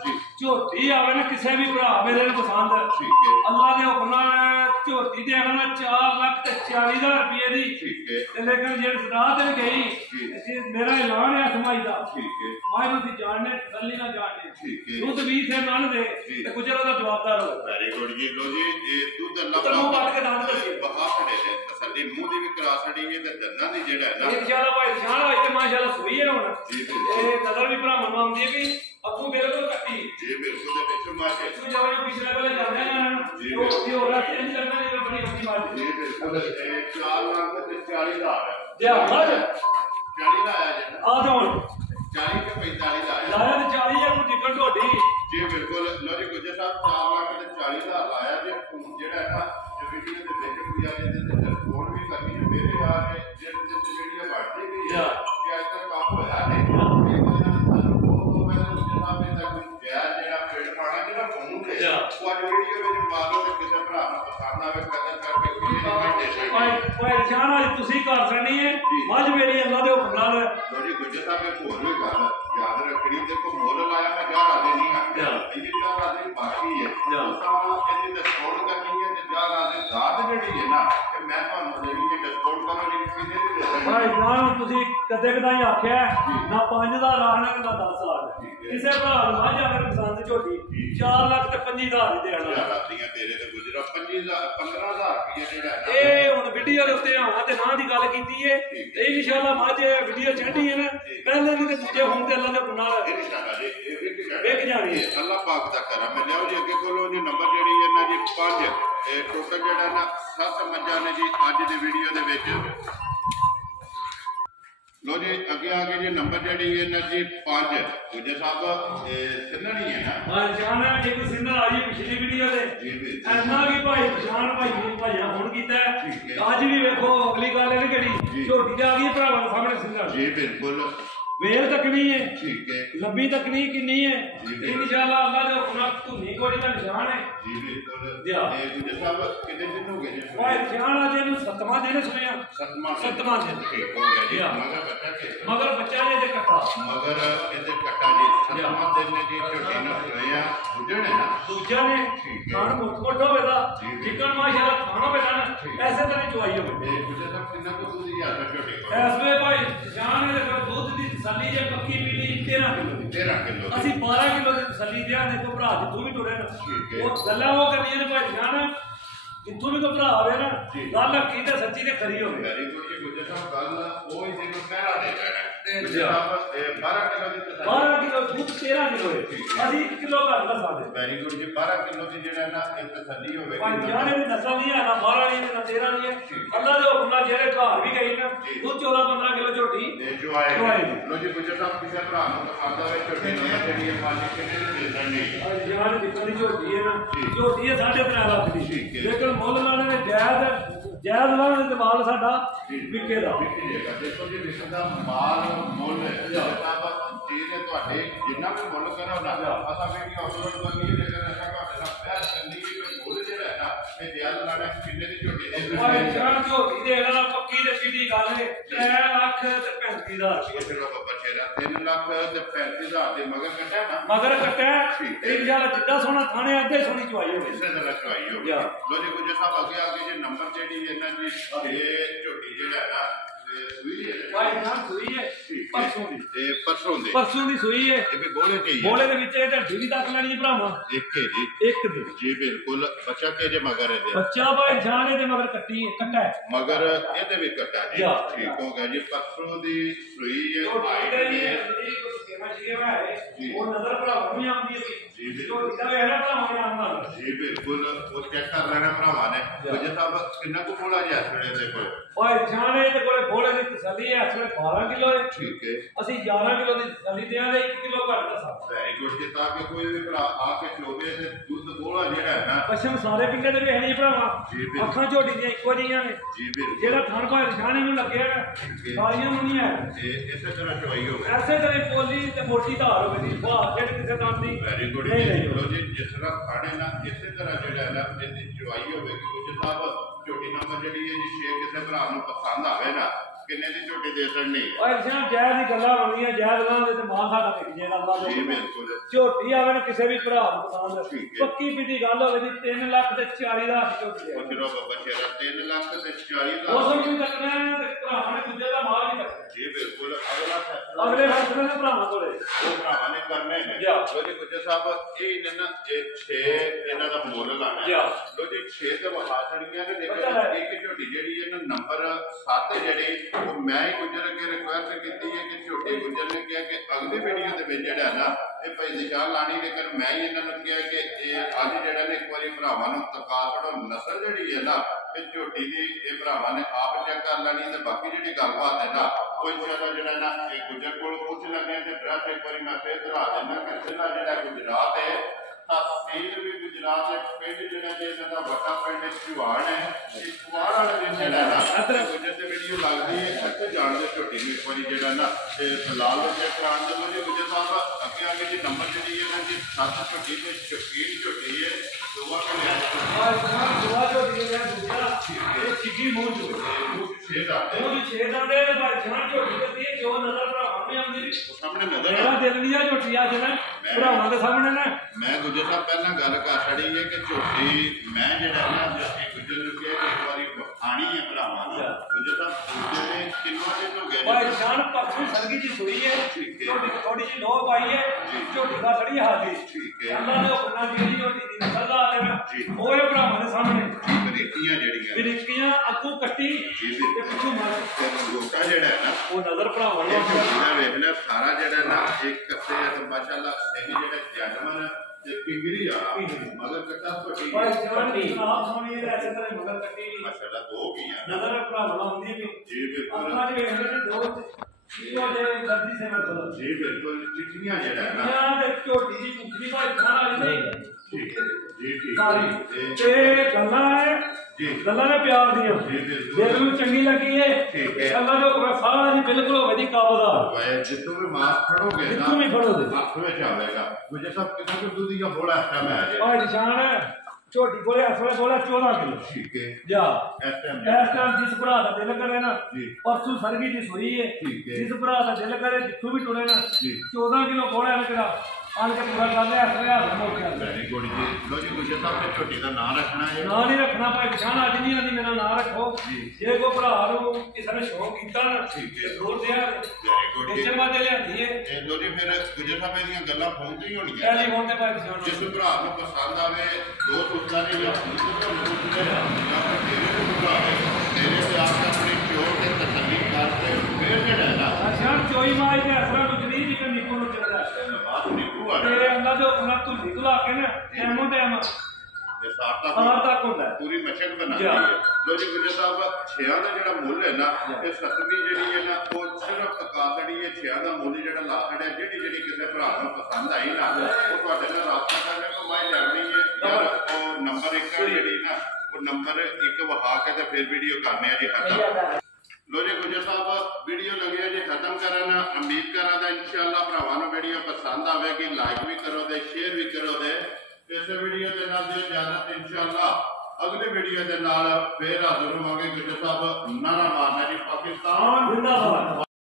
ਝੋਟੀ ਆਵੇ ਨਾ ਕਿਸੇ ਵੀ ਭਰਾ ਮੇਰੇ ਨੂੰ ਪਸੰਦ ਠੀਕ ਹੈ ਅੱਲਾਹ ਦੇ ਹੁਕਮ ਨਾਲ ਝੋਟੀ ਦੇ ਆਣਾ 4,40,000 ਰੁਪਏ ਦੀ ਠੀਕ ਹੈ ਤੇ ਲੇਕਿਨ ਜਿਹੜੀ ਸਦਾ ਤੇ ਗਈ ਮੇਰਾ ਐਲਾਨ ਹੈ ਸਮਾਈ ਦਾ ਠੀਕ ਹੈ ਮਾਇਨੂੰ ਦੀ ਜਾਣਨੇ ਤਸੱਲੀ ਨਾਲ ਜਾਣਨੇ ਠੀਕ ਹੈ ਦੁੱਧ ਵੀ ਸੇ ਨਣ ਦੇ ਤੇ ਗੁਜਰ ਦਾ ਜਵਾਬਦਾਰ ਹੋ ਵੈਰੀ ਗੁੱਡ ਜੀ ਲੋ ਜੀ ਇਹ ਦੁੱਧ ਅੱਲਾਹ ਤਾਂ ਮੂੰਹ ਵੱਟ ਕੇ ਦਾਨ ਦੱਸੀ ਬਹਾ ਖੜੇ ਨੇ ਤਸੱਲੀ ਮੂੰਹ ਦੀ ਵੀ ਕਰਾ ਛੜੀ ਹੈ ਤੇ ਦੰਦਾਂ ਦੀ ਜਿਹੜਾ ਹੈ ਨਾ ਇਨਸ਼ਾਅੱਲਾ ਭਾਈ ਸ਼ਾਨ ਹੋਈ ਤੇ ਮਾਸ਼ਾਅੱਲਾ ਸੋਈ ਹੈ ਹੁਣ ਜੀ ਇਹ ਨਜ਼ਰ ਵੀ ਭਰਾਵਾਂ ਨੂੰ ਆਉਂਦੀ ਹੈ ਵੀ ਅੱਗੋਂ ਬਿਲਕੁਲ ਕੱਟੀ ਜੀ ਬਿਲਕੁਲ ਦੇ ਵਿੱਚ ਮਾਸ਼ੇ ਤੂੰ ਜਾਵੇ ਪਿਛਲੇ ਵੇਲੇ ਜਾਂਦੇ ਨਾ ਜੀ ਉਹ ਹੋ ਰਿਹਾ ਚੇਂਜ ਕਰਨਾ ਨਹੀਂ ਬੜੀ ਵੱਡੀ ਬਾਤ ਜੀ ਬਿਲਕੁਲ ਇਹ 4 ਲੱਖ ਤੇ 40,000 ਹੈ ਜੇ ਆਵਾਜ਼ 40 ਦਾ ਆਇਆ ਜੀ ਆ ਜਾਓ 40 ਤੇ 45 ਦਾ ਆਇਆ ਲਾਇਆ ਤੇ 40 ਨੂੰ ਟਿਕਟ ਢੋਡੀ ਜੀ ਬਿਲਕੁਲ ਲੋ ਜੀ ਗੁੱਜਰ ਸਾਹਿਬ 4 ਲੱਖ ਤੇ 40,000 ਆਇਆ ਜੇ ਜਿਹੜਾ ਹੈ ਨਾ ਵੀਡੀਓ ਦੇ ਵਿੱਚ ਕੋਈ ਆ ਜਾਂਦੇ ਤੇ ਰਿਪੋਰਟ ਵੀ ਕਰਨੀ ਹੈ ਮੇਰੇ ਆ ਜਿਹੜੇ ਵੀਡੀਓ ਬਣਦੀ ਗਈ ਹੈ ਕਿ ਅੱਜ ਤੱਕ ਕੰਮ ਹੋਇਆ ਨਹੀਂ ਜਿਹੜਾ ਪੇੜ ਪਾਣਾ ਜਿਹੜਾ ਫੋਨ ਤੇ ਉਹ ਅੱਜ ਵੀਡੀਓ ਵਿੱਚ ਪਾ ਦੋ ਤੇ ਕਿਸੇ ਭਰਾ ਨੂੰ ਪਸੰਦ ਆਵੇ ਕਦਰ ਕਰਕੇ ਓਏ ਜਾਨ ਅੱਜ ਤੁਸੀਂ ਕਰ ਸਕਣੀ ਹੈ ਮੱਝ ਮੇਰੀ ਅੱਲਾ ਦੇ ਹੁਕਮ ਨਾਲ ਲੋ ਜੀ ਗੁੱਜਰ ਸਾਹਿਬ ਇੱਕ ਹੋਰ ਵੀ ਗੱਲ ਯਾਦ ਰੱਖਣੀ ਦੇਖੋ ਮੁੱਲ ਲਾਇਆ ਮੈਂ ਜਾ ਰਾਦੇ ਨਹੀਂ ਆ ਇਹ ਜਾ ਰਾਦੇ ਬਾਕੀ ਹੈ ਤਾਂ ਇਹਦੀ ਡਿਸਕਾਊਂਟ ਕਰਨੀ ਹੈ ਤੇ ਜਾ ਰਾਦੇ ਦਾਤ ਜਿਹੜੀ ਹੈ ਨਾ ਕਿ ਮੈਂ ਤੁਹਾਨੂੰ ਦੇਣੀ ਹੈ ਡਿਸਕਾਊਂਟ ਕਰੋ ਜੀ ਕਿੰਨੇ ਦੀ ਦੇ ਸਕਦੇ ਭਾਈ ਜਾਨ ਤੁਸੀਂ ਕਦੇ ਕਦਾਈ ਆਖਿਆ ਨਾ 5 ਦਾ ਰਾਣਾ ਨਾ 10 ਲੱਖ ਕਿਸੇ ਭਰਾ ਨੂੰ ਮੱਝ ਅਗਰ ਪਸੰਦ ਝੋਟੀ 4 ਲੱਖ ਤੇ 25,000 ਦੀ ਦੇਣਾ ਰਾਤੀਆਂ ਤੇਰੇ ਤੇ ਗੁਜਰਾ 15,000 ਰੁਪਏ ਜਿਹੜਾ ਇਹ ਹੁਣ ਵੀਡੀਓ ਦੇ ਉੱਤੇ ਆਵਾਂ ਤੇ ਨਾ ਦੀ ਗੱਲ ਕੀਤੀ ਏ ਤੇ ਇਨਸ਼ਾਅੱਲਾ ਮੱਝ ਵੀਡੀਓ ਚੜ੍ਹਨੀ ਹੈ ਨਾ ਪਹਿਲੇ ਵੀ ਤੇ ਦੂਜੇ ਹੁਣ ਤੇ ਅੱਲਾ ਦੇ ਹੁਕਮ ਨਾਲ ਇਨਸ਼ਾਅੱਲਾ ਜੀ ਇਹ ਵੇਖ ਜਾਣੀ ਹੈ ਅੱਲਾ ਪਾਕ ਦਾ ਕਰਮ ਹੈ ਲਿਆਓ ਜੀ ਅੱਗੇ ਕੋਲੋਂ ਜੀ ਨੰਬਰ ਜਿਹੜੀ ਹੈ ਨਾ ਜੀ 5 ਇਹ ਟੋਟਲ ਜਿਹੜਾ ਨਾ 7 ਮੱਝਾਂ ਨੇ ਜੀ ਅੱਜ ਦੀ ਵੀਡੀਓ ਦੇ ਵਿੱਚ ਲੋ ਜੀ ਅੱਗੇ ਆ ਕੇ ਜੀ ਨੰਬਰ ਜਿਹੜੀ ਹੈ ਨਾ ਜੀ 5 ਗੁੱਜਰ ਸਾਹਿਬ ਸਿੰਨਣੀ ਹੈ ਨਾ ਹਾਂ ਜਾਨ ਹੈ ਜੇ ਕੋਈ ਸਿੰਨਣ ਆ ਜੀ ਪਿਛਲੀ ਵੀਡੀਓ ਤੇ ਐਨਾ ਵੀ ਭਾਈ ਪਛਾਣ ਭਾਈਆ ਹੁਣ ਕੀਤਾ ਅੱਜ ਵੀ ਵੇਖੋ ਅਗਲੀ ਗੱਲ ਹੈ ਕਿਹੜੀ ਝੋਟੀ ਤੇ ਆ ਗਈ ਭਰਾਵਾਂ ਦੇ ਸਾਹਮਣੇ ਸਿੰਨਣ ਜੀ ਬਿਲਕੁਲ ਵੇਲ ਤੱਕਣੀ ਹੈ ਠੀਕ ਹੈ ਲੰਬੀ ਤੱਕਣੀ ਕਿੰਨੀ ਹੈ ਇਨਸ਼ਾਅੱਲਾ ਅੱਲਾ ਦੇ ਹੁਕਮ ਨਾਲ ਧੁੰਨੀ ਕੋੜੀ ਦਾ ਨਿਸ਼ਾਨ ਹੈ ਜੀ ਬਿਲਕੁਲ ਇਹ ਗੁੱਜਰ ਸਾਹਿਬ ਕਿੰਨੇ ਦਿਨ ਹੋ ਗਏ ਜੀ ਭਾਈ ਨਿਸ਼ਾਨ ਅੱਜ ਇਹਨੂੰ 7ਵਾਂ ਦਿਨ ਸੁਣਿਆ 7ਵਾਂ ਦਿਨ ਠੀਕ ਹੋ ਗਿਆ ਜੀ ਮਗਰ ਬੱਚਾ ਕੇ ਮਗਰ ਬੱਚਾ ਜੇ ਤੇ ਕੱਟਾ ਮਗਰ ਇਹਦੇ ਕੱਟਾ ਜੀ 7ਵਾਂ ਦਿਨ ਨੇ ਜੀ ਝੋਟੀ ਨੂੰ ਹੋਇਆ ਦੂਜੇ ਨੇ ਨਾ ਦੂਜਾ ਨੇ ਖਾਣ ਮੁੱਠ ਹੋਵੇ ਦਾ ਚਿਕਨ ਮਾਸ਼ਾਅੱਲਾ ਖਾਣਾ ਹੋਵੇ ਨਾ ਐਸੇ ਤਰ੍ਹਾਂ ਚੁਆਈ ਹੋਵੇ ਇਹ ਗੁੱਜਰ ਸਾਹਿਬ ਕਿੰਨਾ ਕੁ ਦੁੱਧ ਦੀ ਆਦਤ ਝੋਟੀ ਕੋਲ ਐਸਵੇ ਭਾਈ ਜਾਨ ਦੇ ਦੁੱਧ ਦੀ ਤਸੱਲੀ ਜੇ ਪੱਕੀ ਪੀਲੀ 13 ਕਿਲੋ 13 ਕਿਲੋ ਅਸੀਂ 12 ਕਿਲੋ ਦੀ ਤਸੱਲੀ ਦਿਆ ਦੇਖੋ ਭਰਾ ਜਿੱਥੋਂ ਵੀ ਟੁਰੇ ਨਾ ਉਹ ਗੱਲਾਂ ਉਹ ਕਰਨੀਆਂ ਨੇ ਭਾਈ ਜਾਨ ਜਿੱਥੋਂ ਵੀ ਕੋਈ ਭਰਾ ਆਵੇ ਨਾ ਗੱਲ ਹੱਕੀ ਤੇ ਸੱਚੀ ਤੇ ਖਰੀ ਹੋਵੇ। ਵੈਰੀ ਗੁੱਡ ਜੀ ਗੁੱਜਰ ਸਾਹਿਬ ਗੱਲ ਉਹ ਹੀ ਜਿਹਨੂੰ ਕਹਿਰਾ ਦੇ ਜਾਣਾ ਗੁੱਜਰ ਸਾਹਿਬ 12 ਕਿਲੋ ਦੀ ਤਸੱਲੀ 12 ਕਿਲੋ ਦੁੱਧ 13 ਕਿਲੋ ਹੈ ਅਸੀਂ 1 ਕਿਲੋ ਘੱਟ ਦਾ ਸਾਡੇ ਵੈਰੀ ਗੁੱਡ ਜੀ 12 ਕਿਲੋ ਦੀ ਜਿਹੜਾ ਨਾ ਇਹ ਤਸੱਲੀ ਹੋਵੇ ਪਰ ਜਾਣੇ ਦੀ ਨਸਲ ਨਹੀਂ ਹੈ ਨਾ 12 ਨਹੀਂ ਨਾ 13 ਨਹੀਂ ਹੈ ਅੱਲਾ ਦੇ ਹੁਕਮ ਨਾਲ ਜਿਹੜੇ ਘਰ ਵੀ ਗਈ ਨਾ ਉਹ 14-15 ਕਿਲੋ ਝੋਟੀ ਤੇ ਜੋ ਆਏ ਲੋ ਜੀ ਗੁੱਜਰ ਸਾਹਿਬ ਕਿਸੇ ਭਰਾ ਨੂੰ ਪਸੰਦ ਆਵੇ ਝੋਟੀ ਦੀ ਜਿਹੜੀ ਇਹ ਮਾਲਿਕ ਕਿੰਨੇ ਦੀ ਦੇ ਦੇਣੀ ਜਾਨ ਦੀ ਝੋਟੀ ਹੈ ਨਾ ਝੋਟੀ ਹੈ 3.5 ਲੱਖ ਦੀ ਲੇਕਿਨ ਮੁੱਲ ਲਾਣੇ ਨੇ ਜਾਇਜ਼ ਲਾਣੇ ਤੇ ਮਾਲ ਸਾਡਾ ਵਿਕੇ ਦਾ ਦੇਖੋ ਜੀ ਵਿਕਦਾ ਮਾਲ ਮੁੱਲ ਚੀਜ਼ ਹੈ ਤੁਹਾਡੇ ਜਿੰਨਾ ਵੀ ਮੁੱਲ ਕਰੋ ਨਾ ਅਸਾਂ ਵੀ ਅਪਲੋਡ ਕਰਨੀ ਹੈ ਜੇਕਰ ਅਸਾਂ ਤੁਹਾਡੇ ਨਾਲ ਬਹਿਸ ਕਰਨੀ ਹੈ ਕਿ ਮੁੱਲ ਜਿਹੜਾ ਹੈ ਨਾ ਇਹ ਜਾਇਜ਼ ਲਾਣਾ ਕਿੰਨੇ ਦੀ ਝੋਟੀ ਦੇ ਓਏ ਜਾਨ ਝੋਟੀ ਦੇ ਇਹਦਾ ਪੱਕੀ ਤੇ ਸਿੱਧੀ ਗੱਲ ਹੈ 3 ਲੱਖ ਤੇ 35,000 ਚਲੋ ਬੱਬਾ ਚੇਰਾ 3 ਲੱਖ ਤੇ 35,000 ਦੇ ਮਗਰ ਕੱਟਿਆ ਨਾ ਮਗਰ ਕੱਟਿਆ ਇਹ ਯਾਰ ਜਿੱਦਾਂ ਸੋਹਣਾ ਥਾਣੇ ਅੱਧੇ ਸੋਹਣੀ ਚੁਆਈ ਹੋਵੇ ਇਸੇ ਤਰ੍ਹਾਂ ਚੁਆਈ ਹੋਵੇ ਲੋ ਜੀ ਗੁੱਜਰ ਸਾਹਿਬ ਅੱਗੇ ਜੇ ਨੰਬਰ ਜਿਹੜੀ ਇਹਨਾਂ ਦੀ ਇਹ ਝੋਟੀ ਜਿਹੜਾ ਹੈ ਨਾ ਸੂਈ ਹੈ ਭਾਈ ਜਾਨ ਸੂਈ ਹੈ ਪਰਸੋਂ ਦੀ ਸੂਈ ਹੈ ਇਹ ਵੀ ਬੋਲੇ ਚ ਹੀ ਬੋਲੇ ਦੇ ਵਿੱਚ ਇਹ ਢੱਡੀ ਵੀ ਤੱਕ ਲੈਣੀ ਭਰਾਵਾ ਇੱਕ ਹੈ ਜੀ ਜੀ ਬਿਲਕੁਲ ਬੱਚਾ ਕੇ ਜੇ ਮਗਰ ਇਹਦੇ ਬੱਚਾ ਭਾਈ ਜਾਨ ਇਹਦੇ ਮਗਰ ਕੱਟਾ ਹੈ ਮਗਰ ਇਹਦੇ ਵੀ ਕੱਟਾ ਜੀ ਠੀਕ ਹੋ ਗਿਆ ਜੀ ਪਰਸੋਂ ਦੀ ਸੂਈ ਹੈ ਉਹ ਨਜ਼ਰ ਭਰਾਵਾ ਨਹੀਂ ਆਉਂਦੀ ਜੀ ਬਿਲਕੁਲ ਉਹ ਚੈੱਕ ਕਰ ਲੈਣਾ ਭਰਾਵਾਂ ਨੇ ਗੁੱਜਰ ਸਾਹਿਬ ਕਿੰਨਾ ਕੁ ਬੋਲਾ ਜੀ ਇਸ ਵੇਲੇ ਦੇ ਕੋਲ ਓਏ ਜਾਣੇ ਤੇ ਕੋਲੇ ਬੋਲੇ ਦੀ ਤਸੱਲੀ ਹੈ ਇਸ ਵੇਲੇ 12 ਕਿਲੋ ਹੈ ਠੀਕ ਹੈ ਅਸੀਂ 11 ਕਿਲੋ ਦੀ ਤਸੱਲੀ ਦੇਾਂਗੇ 1 ਕਿਲੋ ਘੱਟ ਦਾ ਸਾਥ ਵੈਰੀ ਗੁੱਡ ਜੀ ਤਾਂ ਕਿ ਕੋਈ ਵੀ ਭਰਾ ਆ ਕੇ ਚੋਵੇ ਤੇ ਦੁੱਧ ਬੋਲਾ ਜਿਹੜਾ ਹੈ ਨਾ ਪਸ਼ਮ ਸਾਰੇ ਪਿੰਡੇ ਦੇ ਵੀ ਹੈ ਨਹੀਂ ਭਰਾਵਾ ਅੱਖਾਂ ਝੋਟੀ ਦੀਆਂ ਇੱਕੋ ਜਿਹੀਆਂ ਨੇ ਜੀ ਬਿਲਕੁਲ ਜਿਹੜਾ ਥਣ ਭਾਵੇਂ ਨਿਸ਼ਾਨੇ ਨੂੰ ਲੱਗਿਆ ਸਾਰੀਆਂ ਨੂੰ ਨਹੀਂ ਹੈ ਇਹ ਇਸੇ ਤਰ੍ਹਾਂ ਚਵਾਈ ਹੋਵੇ ਐਸੇ ਤਰ੍ਹਾਂ ਪੋਲੀ ਤੇ ਮੋਟੀ ਧਾਰ ਹੋਵੇ ਦੀ ਵਾਹ ਜਿਹੜੇ ਕਿਸੇ ਕੰਮ ਦੀ ਵੈਰੀ ਗੁੱਡ ਜੀ ਜਿਸ ਤਰ੍ਹਾਂ ਖਾਣੇ ਨਾ ਇਸੇ ਤਰ੍ਹਾਂ ਜਿਹੜਾ ਹੈ ਨਾ ਇਹਦੀ ਚਵਾਈ ਹੋਵੇ ਕਿ ਗੁੱਜਰ ਸਾਹਿਬ ਝੋਟੀ ਨੰਬਰ ਜਿਹੜੀ ਹੈ ਜੀ ਸ਼ੇਅਰ ਕਿਸੇ ਭਰਾ ਨੂੰ ਪਸੰਦ ਆਵੇ ਨਾ ਕਿੰਨੇ ਦੀ ਝੋਟੀ ਦੇ ਸਕਣੀ ਓਏ ਜਾਂ ਜਾਇਜ਼ ਦੀ ਗੱਲਾਂ ਹੋਣੀਆਂ ਜਾਇਜ਼ ਲਾਉਂਦੇ ਤੇ ਮਾਲ ਸਾਡਾ ਵਿਕ ਜੇ ਅੱਲਾ ਦਾ ਜੀ ਬਿਲਕੁਲ ਝੋਟੀ ਆਵੇ ਨਾ ਕਿਸੇ ਵੀ ਭਰਾ ਨੂੰ ਪਸੰਦ ਪੱਕੀ ਪਿੱਟੀ ਗੱਲ ਹੋਵੇ ਦੀ 3 ਲੱਖ ਤੇ 40,000 ਦੀ ਝੋਟੀ ਹੈ ਚਲੋ ਬੱਬਾ ਸ਼ੇਰਾ 3 ਲੱਖ ਤੇ 40,000 ਉਸ ਨੂੰ ਵੀ ਕੱਟਣਾ ਤੇ ਭਰਾਵਾਂ ਨੇ ਦੂਜੇ ਦਾ ਮਾਲ ਵੀ ਕੱਟਣਾ ਜੀ ਬਿਲਕੁਲ ਅਗਲੇ ਫੈਸਲੇ ਨੇ ਭਰਾਵਾਂ ਕੋਲੇ ਉਹ ਭਰਾਵਾਂ ਨੇ ਕਰਨੇ ਨੇ ਲੋ ਜੀ ਗੁੱਜਰ ਸਾਹਿਬ ਇਹ ਨਾ ਇਹ 6 ਇਹਨਾਂ ਦਾ ਮੁੱਲ ਲਾਣਾ ਲੋ ਜੀ 6 ਤੇ ਵਹਾ ਛੜੀਆਂ ਨੇ ਲੇਕਿਨ ਇੱਕ ਝੋਟੀ ਜਿਹੜੀ ਹੈ ਨਾ ਨੰਬਰ 7 ਜਿਹੜੀ ਉਹ ਮੈਂ ਹੀ ਗੁੱਜਰ ਅੱਗੇ ਰਿਕੁਐਸਟ ਕੀਤੀ ਹੈ ਕਿ ਝੋਟੀ ਗੁੱਜਰ ਨੇ ਕਿਹਾ ਕਿ ਅਗਲੀ ਵੀਡੀਓ ਦੇ ਵਿੱਚ ਜਿਹੜਾ ਨਾ ਇਹ ਭਾਈ ਨਿਸ਼ਾਨ ਲਾਣੀ ਲੇਕਿਨ ਮੈਂ ਹੀ ਇਹਨਾਂ ਨੂੰ ਕਿਹਾ ਕਿ ਇਹ ਅੱਜ ਜਿਹੜਾ ਨੇ ਇੱਕ ਵਾਰੀ ਭਰਾਵਾਂ ਨੂੰ ਤਕਾ ਛੜੋ ਨਸਲ ਜਿਹੜੀ ਹੈ ਨਾ ਇਹ ਝੋਟੀ ਦੀ ਇਹ ਭਰਾਵਾਂ ਨੇ ਆਪ ਚੈੱਕ ਕਰ ਲੈਣੀ ਤੇ ਬਾਕੀ ਜਿਹੜੀ ਗੱਲਬਾਤ ਹੈ ਨਾ ਉਹ ਇਨਸ਼ਾਅੱਲਾ ਜਿਹੜਾ ਨਾ ਇਹ ਗੁੱਜਰ ਕੋਲ ਪੁੱਛ ਲੈਣੇ ਤੇ ਡਰੈਸ ਇੱਕ ਵਾਰੀ ਮੈਂ ਫੇਰ ਦਿਖਾ ਦਿੰਦਾ ਕਿ ਜ਼ਿਲ੍ਹਾ ਜਿਹੜਾ ਗੁਜਰਾਤ ਹੈ ਤਹਿਸੀਲ ਵੀ ਗੁਜਰਾਤ ਦੇ ਪਿੰਡ ਜਿਹੜਾ ਜੇ ਇਹਨਾਂ ਦਾ ਵੱਡਾ ਪਿੰਡ ਚੁਹਾਨ ਹੈ ਇਹ ਕੁਆੜ ਵਾਲੇ ਦਿਨ ਜਿਹੜਾ ਨਾ ਗੁੱਜਰ ਤੇ ਵੀਡੀਓ ਲੱਗਦੀ ਹੈ ਇੱਥੇ ਜਾਣ ਦੇ ਝੋਟੀ ਨੂੰ ਇੱਕ ਵਾਰੀ ਜਿਹੜਾ ਨਾ ਤੇ ਫਿਲਹਾਲ ਉਹ ਚੈੱਕ ਕਰਾਉਣ ਦੇ ਲਈ ਗੁੱਜਰ ਸਾਹਿਬ ਅੱਗੇ ਜੀ ਨੰਬਰ ਜਿਹੜੀ ਹੈ ਨਾ ਜੀ 7 ਝੋਟੀ ਤੇ 16 ਝੋਟੀ ਹੈ ਦੁਆ ਕੇ ਲਿਆ ਦੁਆ ਝੋਟੀ ਦੇ ਦੂਜਾ ਇਹ ਚਿੱਗੀ ਮੂੰਹ ਜੋ ਛੇ ਦਾ ਉਹ 6 ਦਾ ਦੇ ਬਾਈ ਜਾਨ ਝੋਟੀ ਕਰਦੀ ਹੈ ਜੋ ਨਜ਼ਰ ਭਰਾਵਾਂ ਨੂੰ ਆਉਂਦੀ ਸਾਹਮਣੇ ਨਜ਼ਰ ਮੇਰਾ ਦਿਲ ਨਹੀਂ ਆ ਝੋਟੀ ਆ ਜਿਹੜਾ ਭਰਾਵਾਂ ਦੇ ਸਾਹਮਣੇ ਨਾ ਮੈਂ ਗੁੱਜਰ ਸਾਹਿਬ ਪਹਿਲਾਂ ਗੱਲ ਕਰ ਛੜੀ ਹੈ ਕਿ ਝੋਟੀ ਮੈਂ ਜਿਹੜਾ ਨਾ ਜੱਸੀ ਗੁੱਜਰ ਨੂੰ ਕਿਹਾ ਕਿ ਇੱਕ ਵਾਰੀ ਆਣੀ ਹੈ ਭਰਾਵਾਂ ਨੂੰ ਗੁੱਜਰ ਸਾਹਿਬ ਦੂਜੇ ਨੇ ਕਿੰਨਾ ਦਿਨ ਹੋ ਗਿਆ ਭਾਈ ਜਾਨ ਪਰਸੋਂ ਸਰਗੀ ਦੀ ਸੂਈ ਹੈ ਝੋਟੀ ਥੋੜੀ ਜਿਹੀ ਲੋਹ ਪਾਈ ਹੈ ਝੋਟੀ ਦਾ ਸੜੀ ਹਾਦੀ ਠੀਕ ਹੈ ਅੱਲਾ ਨੇ ਹੁਕਮ ਨਾਲ ਜਿਹੜੀ ਝੋਟੀ ਦੀ ਨਸਲ ਦਾ ਆਲੇ ਨਾ ਉਹ ਇਹ ਭਰਾਵਾਂ ਦੇ ਸਾਹਮਣੇ ਬਰੀਕੀਆਂ ਜਿਹੜੀਆਂ ਬਰੀਕੀਆਂ ਅੱਗੋਂ ਕੱਟੀ ਤੇ ਪਿੱਛੋਂ ਮਾਰ ਤੇ ਗੋਟਾ ਜਿਹੜਾ ਹੈ ਨਾ ਉਹ ਨਜ਼ਰ ਭਰਾਵਾਂ ਨੂੰ ਜਿਹੜਾ ਵੇਖ ਲੈ ਸਾਰਾ ਜਿਹੜਾ ਨਾ ਇੱਕ ਕੱਸੇ ਹੈ ਮਾਸ਼ਾਅੱਲਾ ਸਿੰਘ ਜਿਹੜਾ ਜਨਮਨ ਤੇ ਪਿੰਗਰੀ ਆ ਮਗਰ ਕੱਟਾ ਤੁਹਾਡੀ ਭਾਈ ਜਾਨ ਦੀ ਆਪ ਸੋਣੀ ਹੈ ਐਸੇ ਤਰ੍ਹਾਂ ਮਗਰ ਕੱਟੀ ਨਹੀਂ ਮਾਸ਼ਾਅੱਲਾ ਦੋ ਕੀ ਆ ਨਜ਼ਰ ਭਰਾਵਾਂ ਆਉਂਦੀ ਵੀ ਜੀ ਬਿਲਕੁਲ ਅੱਖਾਂ ਦੇ ਵੇਖ ਲੈ ਦੋ ਇੱਕੋ ਜਿਹੇ ਦਰਦੀ ਸੇ ਮਤਲਬ ਜੀ ਬਿਲਕੁਲ ਚਿੱਠੀਆਂ ਜਿਹੜਾ ਹੈ ਨਾ ਜਾਂ ਤੇ ਝੋਟੀ ਦੀ ਪੁੱਛੀ ਭਾਈ ਜਾਨ ਵਾਲੀ ਨਹੀਂ ਠੀਕ ਜੀ ਠੀਕ ਸਾਰੀ ਤੇ ਗੱਲਾਂ ਹੈ ਗੱਲਾਂ ਨੇ ਪਿਆਰ ਦੀਆਂ ਦਿਲ ਨੂੰ ਚੰਗੀ ਲੱਗੀ ਏ ਠੀਕ ਹੈ ਅੱਲਾ ਜੋ ਹੁਕਮ ਸਾਰਾ ਜੀ ਬਿਲਕੁਲ ਹੋਵੇ ਦੀ ਕਾਬੂਦਾਰ ਓਏ ਜਿੱਦੋਂ ਵੀ ਮਾਸ ਫੜੋਗੇ ਨਾ ਜਿੱਦੋਂ ਵੀ ਫੜੋਗੇ ਅੱਖ ਵਿੱਚ ਆਵੇਗਾ ਗੁੱਜਰ ਸਾਹਿਬ ਕਿੰਨਾ ਕੁ ਦੁੱਧ ਦਾ ਬੋਲਾ ਇਸ ਟਾਈਮ ਹੈ ਓਏ ਨਿਸ਼ਾਨ ਝੋਟੀ ਕੋਲੇ ਅਸਲੇ ਬੋਲਾ 14 ਕਿਲੋ ਠੀਕ ਹੈ ਜਾ ਇਸ ਟਾਈਮ ਜਿਸ ਭਰਾ ਦਾ ਦਿਲ ਕਰੇ ਨਾ ਪਰਸੋਂ ਸਰਗੀ ਦੀ ਸੋਈ ਏ ਜਿਸ ਭਰਾ ਦਾ ਦਿਲ ਕਰੇ ਜਿੱਥੋਂ ਵੀ ਟੁਰੇ ਨਾ 14 ਕਿਲੋ ਬੋਲਾ ਨਾ ਕਿਹੜਾ ਆਣ ਕੇ ਪੂਰਾ ਕਰ ਲਿਆ ਅਸਲੇ ਹੱਥ ਮੋਕਿਆ ਵੈਰੀ ਗੁੱਡ ਜੀ ਲੋ ਜੀ ਗੁੱਜਰ ਸਾਹਿਬ ਨੇ ਝੋਟੀ ਦਾ ਨਾਮ ਰੱਖਣਾ ਹੈ ਨਾਂ ਨਹੀਂ ਰੱਖਣਾ ਭਾਈ ਨਿਸ਼ਾਨ ਅੱਜ ਨਹੀਂ ਆਂਦੀ ਮੇਰਾ ਨਾਂ ਰੱਖੋ ਜੇ ਕੋ ਭਰਾ ਨੂੰ ਕਿਸੇ ਨੇ ਸ਼ੌਕ ਕੀਤਾ ਨਾ ਠੀਕ ਹੈ ਜ਼ਰੂਰ ਦਿਆ ਵੈਰੀ ਵੇਚਣ ਵਾਸਤੇ ਲਿਆਂਦੀ ਏ ਇਹ ਲੋ ਜੀ ਫਿਰ ਗੁਜਰ ਸਾਹਿਬ ਇਹਦੀਆਂ ਗੱਲਾਂ ਫੋਨ ਤੇ ਹੀ ਹੋਣਗੀਆਂ ਟੈਲੀਫੋਨ ਤੇ ਭਾਈ ਸੁਣੋ ਜਿਸ ਭਰਾ ਨੂੰ ਪਸੰਦ ਆਵੇ ਦੋ ਪੁੱਛਦਾ ਨੇ ਜਾਂ ਤੇਰੇ ਤੇ ਆਪ ਆਪਣੀ ਚੋਰ ਤੇ ਤਸੱਲੀ ਕਰਕੇ ਫਿਰ ਜਿਹੜਾ ਨਾ ਅੱਛਾ ਚੋਈ ਮਾਈ ਦੇ ਅਸਰਾ ਗੁਜਰੀ ਜੀ ਕਿ ਨਿੱਕੂ ਨੂੰ ਚੜਦਾ ਬਾਤ ਨਿੱਕੂ ਆ ਤੇਰੇ ਅੰਦਰ ਜੋ ਆਪਣਾ ਧੁੱਲੀ ਘੁਲਾ ਕੇ ਨਾ ਟੈਮੋ ਟੈਮ ਇਹ ਸਾਰ ਤੱਕ ਹੁੰਦਾ ਪੂਰੀ ਮਸ਼ਕ ਬਣਾਉਂਦੀ ਹੈ ਲੋ ਜੀ ਗੁਜਰ ਸਾਹਿਬ ਛਿਆਂ ਦਾ ਜਿਹੜਾ ਮੁੱਲ ਹੈ ਨਾ ਇਹ ਸਤਵੀਂ ਜਿਹੜੀ ਹੈ ਨਾ ਉਹ ਸਿਰਫ ਕਾਤੜੀ ਹੈ ਛਿਆਂ ਦਾ ਮੁੱਲ ਜਿਹੜਾ ਲਾ ਖੜਿਆ ਜਿਹੜੀ ਕਿਸੇ ਭਰਾ ਨੂੰ ਪਸੰਦ ਆਈ ਨਾ ਉਹ ਤੁਹਾਡੇ ਨਾਲ ਰਾਬਤਾ ਕਰਨੇ ਕੋ ਮੈਂ ਲੈਣੀ ਹੈ ਉਹ ਨੰਬਰ 1 ਜਿਹੜੀ ਨਾ ਉਹ ਨੰਬਰ 1 ਵਹਾ ਕੇ ਤੇ ਫਿਰ ਵੀਡੀਓ ਕਰਨੇ ਆ ਜੀ ਖਤਮ ਲੋ ਜੀ ਗੁਜਰ ਸਾਹਿਬ ਵੀਡੀਓ ਲੱਗਿਆ ਜੀ ਖਤਮ ਕਰਨ ਉਮੀਦ ਕਰਾਂ ਦਾ ਇਨਸ਼ਾਅੱਲਾ ਭਰਾਵਾਂ ਨੂੰ ਵੀਡੀਓ ਪਸੰਦ ਆਵੇਗੀ ਲਾਈਕ ਵੀ ਕਰੋ ਤੇ ਸ਼ੇਅਰ ਵੀ ਕਰੋ ਤੇ ਇਸ ਵੀਡੀਓ ਦੇ ਨਾਲ ਦਿਓ ਇਜਾਜ਼ਤ ਇਨਸ਼ਾਅੱਲਾ ਅਗਲੀ ਵੀਡੀਓ ਦੇ ਨਾਲ ਫੇਰ ਹਾਜ਼ਰ ਹੋਵਾਂਗੇ ਗੁਜਰ ਸਾਹਿਬ ਨਾਰਾ ਮਾਰਨਾ ਜੀ ਪਾਕਿਸਤਾਨ ਜ਼ਿੰਦਾਬਾਦ।